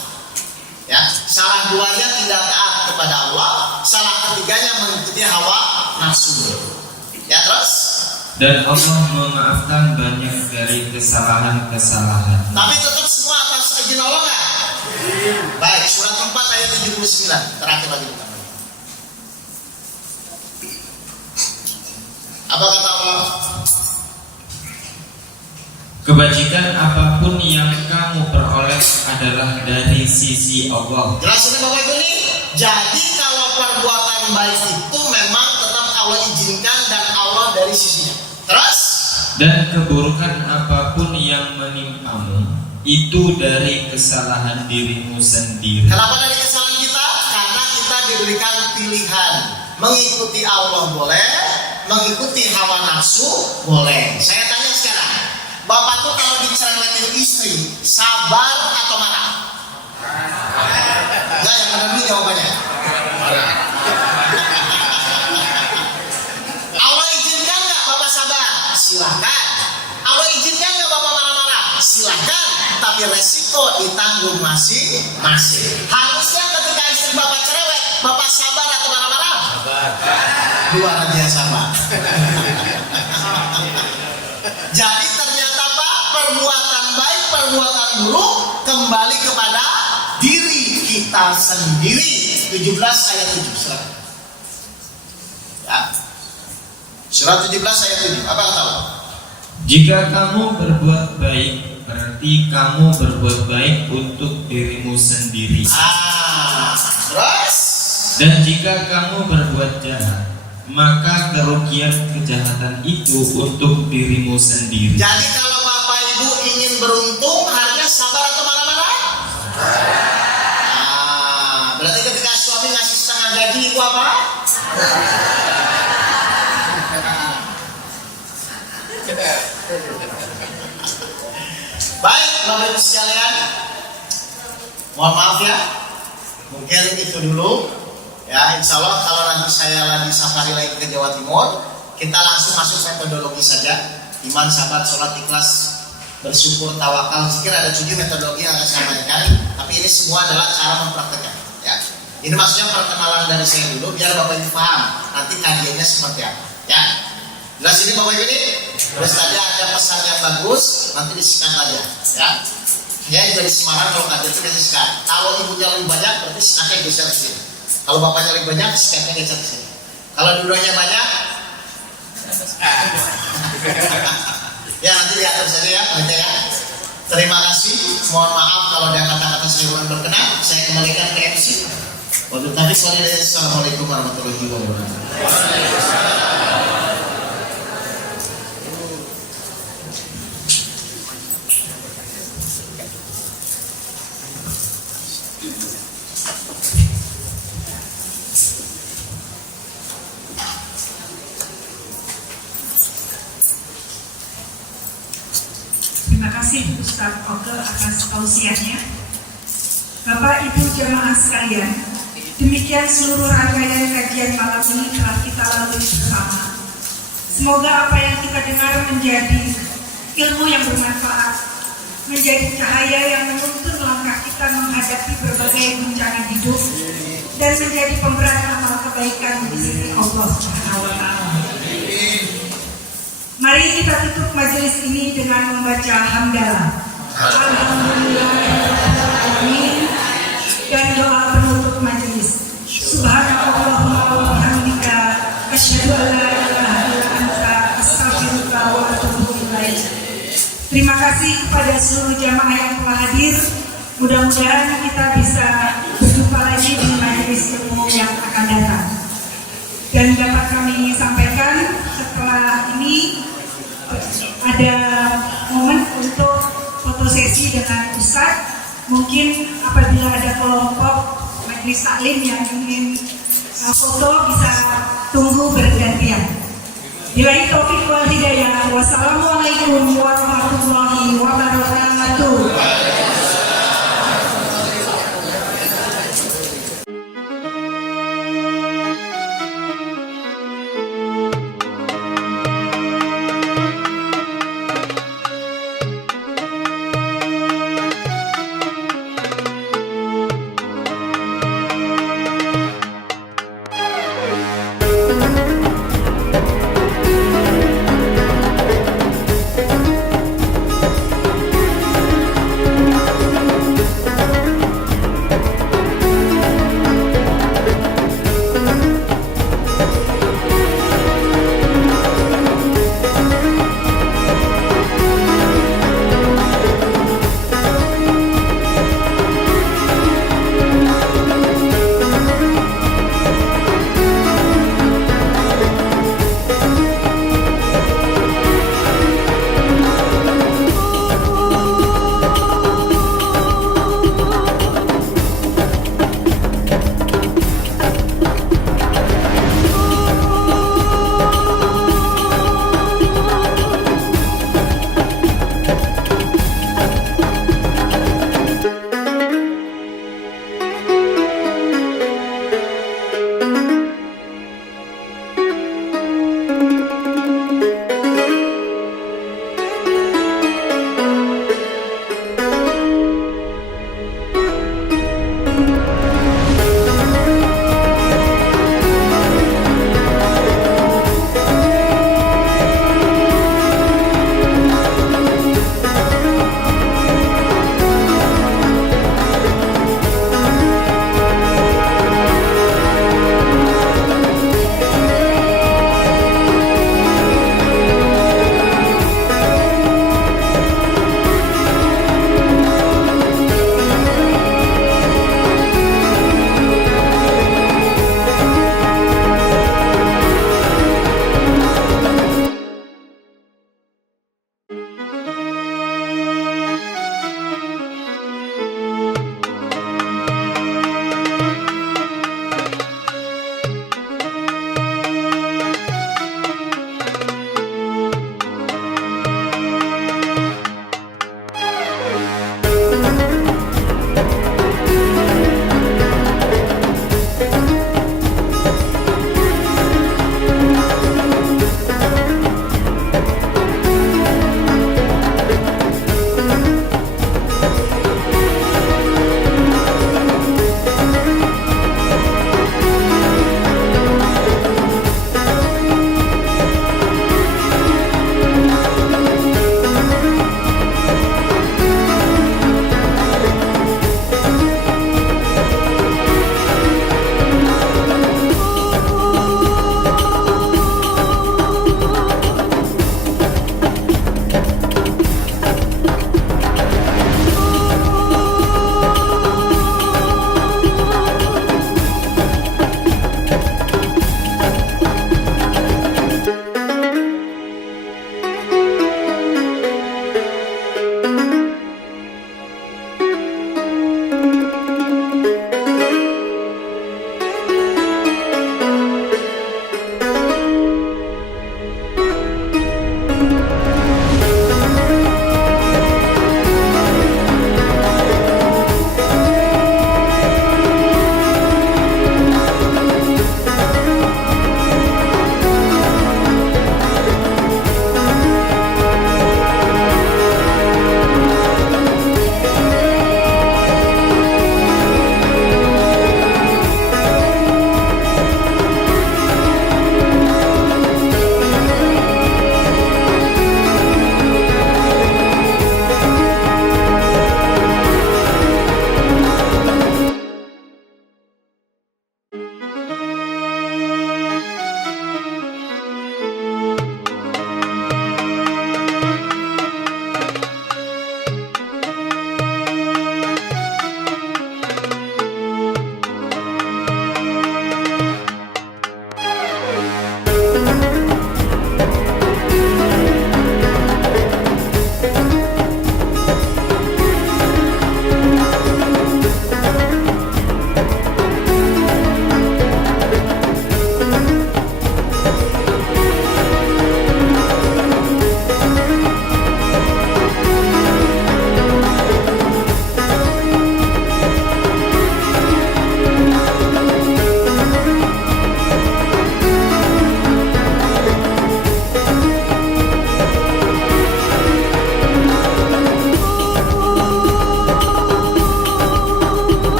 Ya, salah duanya tidak taat kepada Allah, salah ketiganya mengikuti hawa nafsu. Ya, terus? Dan Allah memaafkan banyak dari kesalahan-kesalahan. Tapi tetap semua atas izin Allah nggak? Baik, surat 4 ayat 79. Terakhir lagi bukan. Apa kata Allah? Kebajikan apapun yang kamu peroleh adalah dari sisi Allah. Jelas ini Bapak Ibu nih. Jadi kalau perbuatan baik itu memang tetap Allah izinkan dan Allah dari sisinya. Terus? Dan keburukan apapun yang menimpamu itu dari kesalahan dirimu sendiri. Kenapa dari kesalahan kita? Karena kita diberikan pilihan. Mengikuti Allah boleh, mengikuti hawa nafsu boleh. Saya tanya sekarang, Bapak tuh kalau dicerewetin istri, sabar atau marah? Enggak, yang benar nih jawabannya. Allah izinkan nggak Bapak sabar? Silakan. Allah izinkan nggak Bapak marah-marah? Silakan. Tapi resiko ditanggung masing-masing. Harusnya ketika istri Bapak cerewet, Bapak sabar atau marah-marah? Luar biasa Pak. Jadi ternyata Pak, perbuatan baik, perbuatan buruk kembali kepada diri kita sendiri. 17 ayat 7. Silakan. Ya. Surat 17 ayat 7. Apa kata Allah? Jika kamu berbuat baik, berarti kamu berbuat baik untuk dirimu sendiri. Terus? Dan jika kamu berbuat jahat, maka kerugian kejahatan itu untuk dirimu sendiri. Jadi kalau Bapak Ibu ingin beruntung, harusnya sabar atau marah-marah? Berarti ketika suami ngasih setengah gaji itu apa? Baik, Bapak Ibu sekalian, mohon maaf ya, mungkin itu dulu. Ya, insya Allah kalau nanti saya lagi safari lagi ke Jawa Timur, kita langsung masuk metodologi saja. Iman, sabar, sholat, ikhlas, bersyukur, tawakal, zikir, ada 7 metodologi yang saya sampaikan. Tapi ini semua adalah cara mempraktekkan. Ya, ini maksudnya perkenalan dari saya dulu, biar Bapak Ibu paham nanti kajiannya seperti apa. Ya, jelas ini Bapak Ibu ini. Terus tadi ada pesan yang bagus, nanti disikat aja. Ya, dari Semarang kalau kajian itu disikat. Kalau ibunya lebih banyak, berarti sikatnya geser ke sini. Kalau bapaknya lebih banyak, sikatnya geser ke sini. Kalau dua-duanya banyak, ya nanti diatur saja ya, baca ya. Terima kasih. Mohon maaf kalau ada kata-kata saya kurang berkenan. Saya kembalikan ke MC. Wabillahi taufiq wal hidayah. Assalamualaikum warahmatullahi wabarakatuh. Terima kasih Ustaz Oke atas tausiahnya. Bapak Ibu jemaah sekalian, demikian seluruh rangkaian kajian malam ini telah kita lalui bersama. Semoga apa yang kita dengar menjadi ilmu yang bermanfaat, menjadi cahaya yang menuntun langkah kita menghadapi berbagai bencana hidup, dan menjadi pemberat amal kebaikan di sisi Allah Subhanahu wa Ta'ala. Mari kita tutup majelis ini dengan membaca hamdalah. Alhamdulillahirrahmanirrahim. Dan doa penutup majelis. Subhanallahumma wa bihamdika asyhadu an la ilaha illa anta astaghfiruka wa atubu ilaik. Terima kasih kepada seluruh jamaah yang telah hadir. Mudah-mudahan kita bisa berjumpa lagi di majelis ilmu yang akan datang. Dan dapat kami sampaikan setelah ini ada momen untuk foto sesi dengan Ustadz. Mungkin apabila ada kelompok majelis taklim yang ingin foto bisa tunggu bergantian. Billahi taufiq wal hidayah. Wassalamualaikum warahmatullahi wabarakatuh.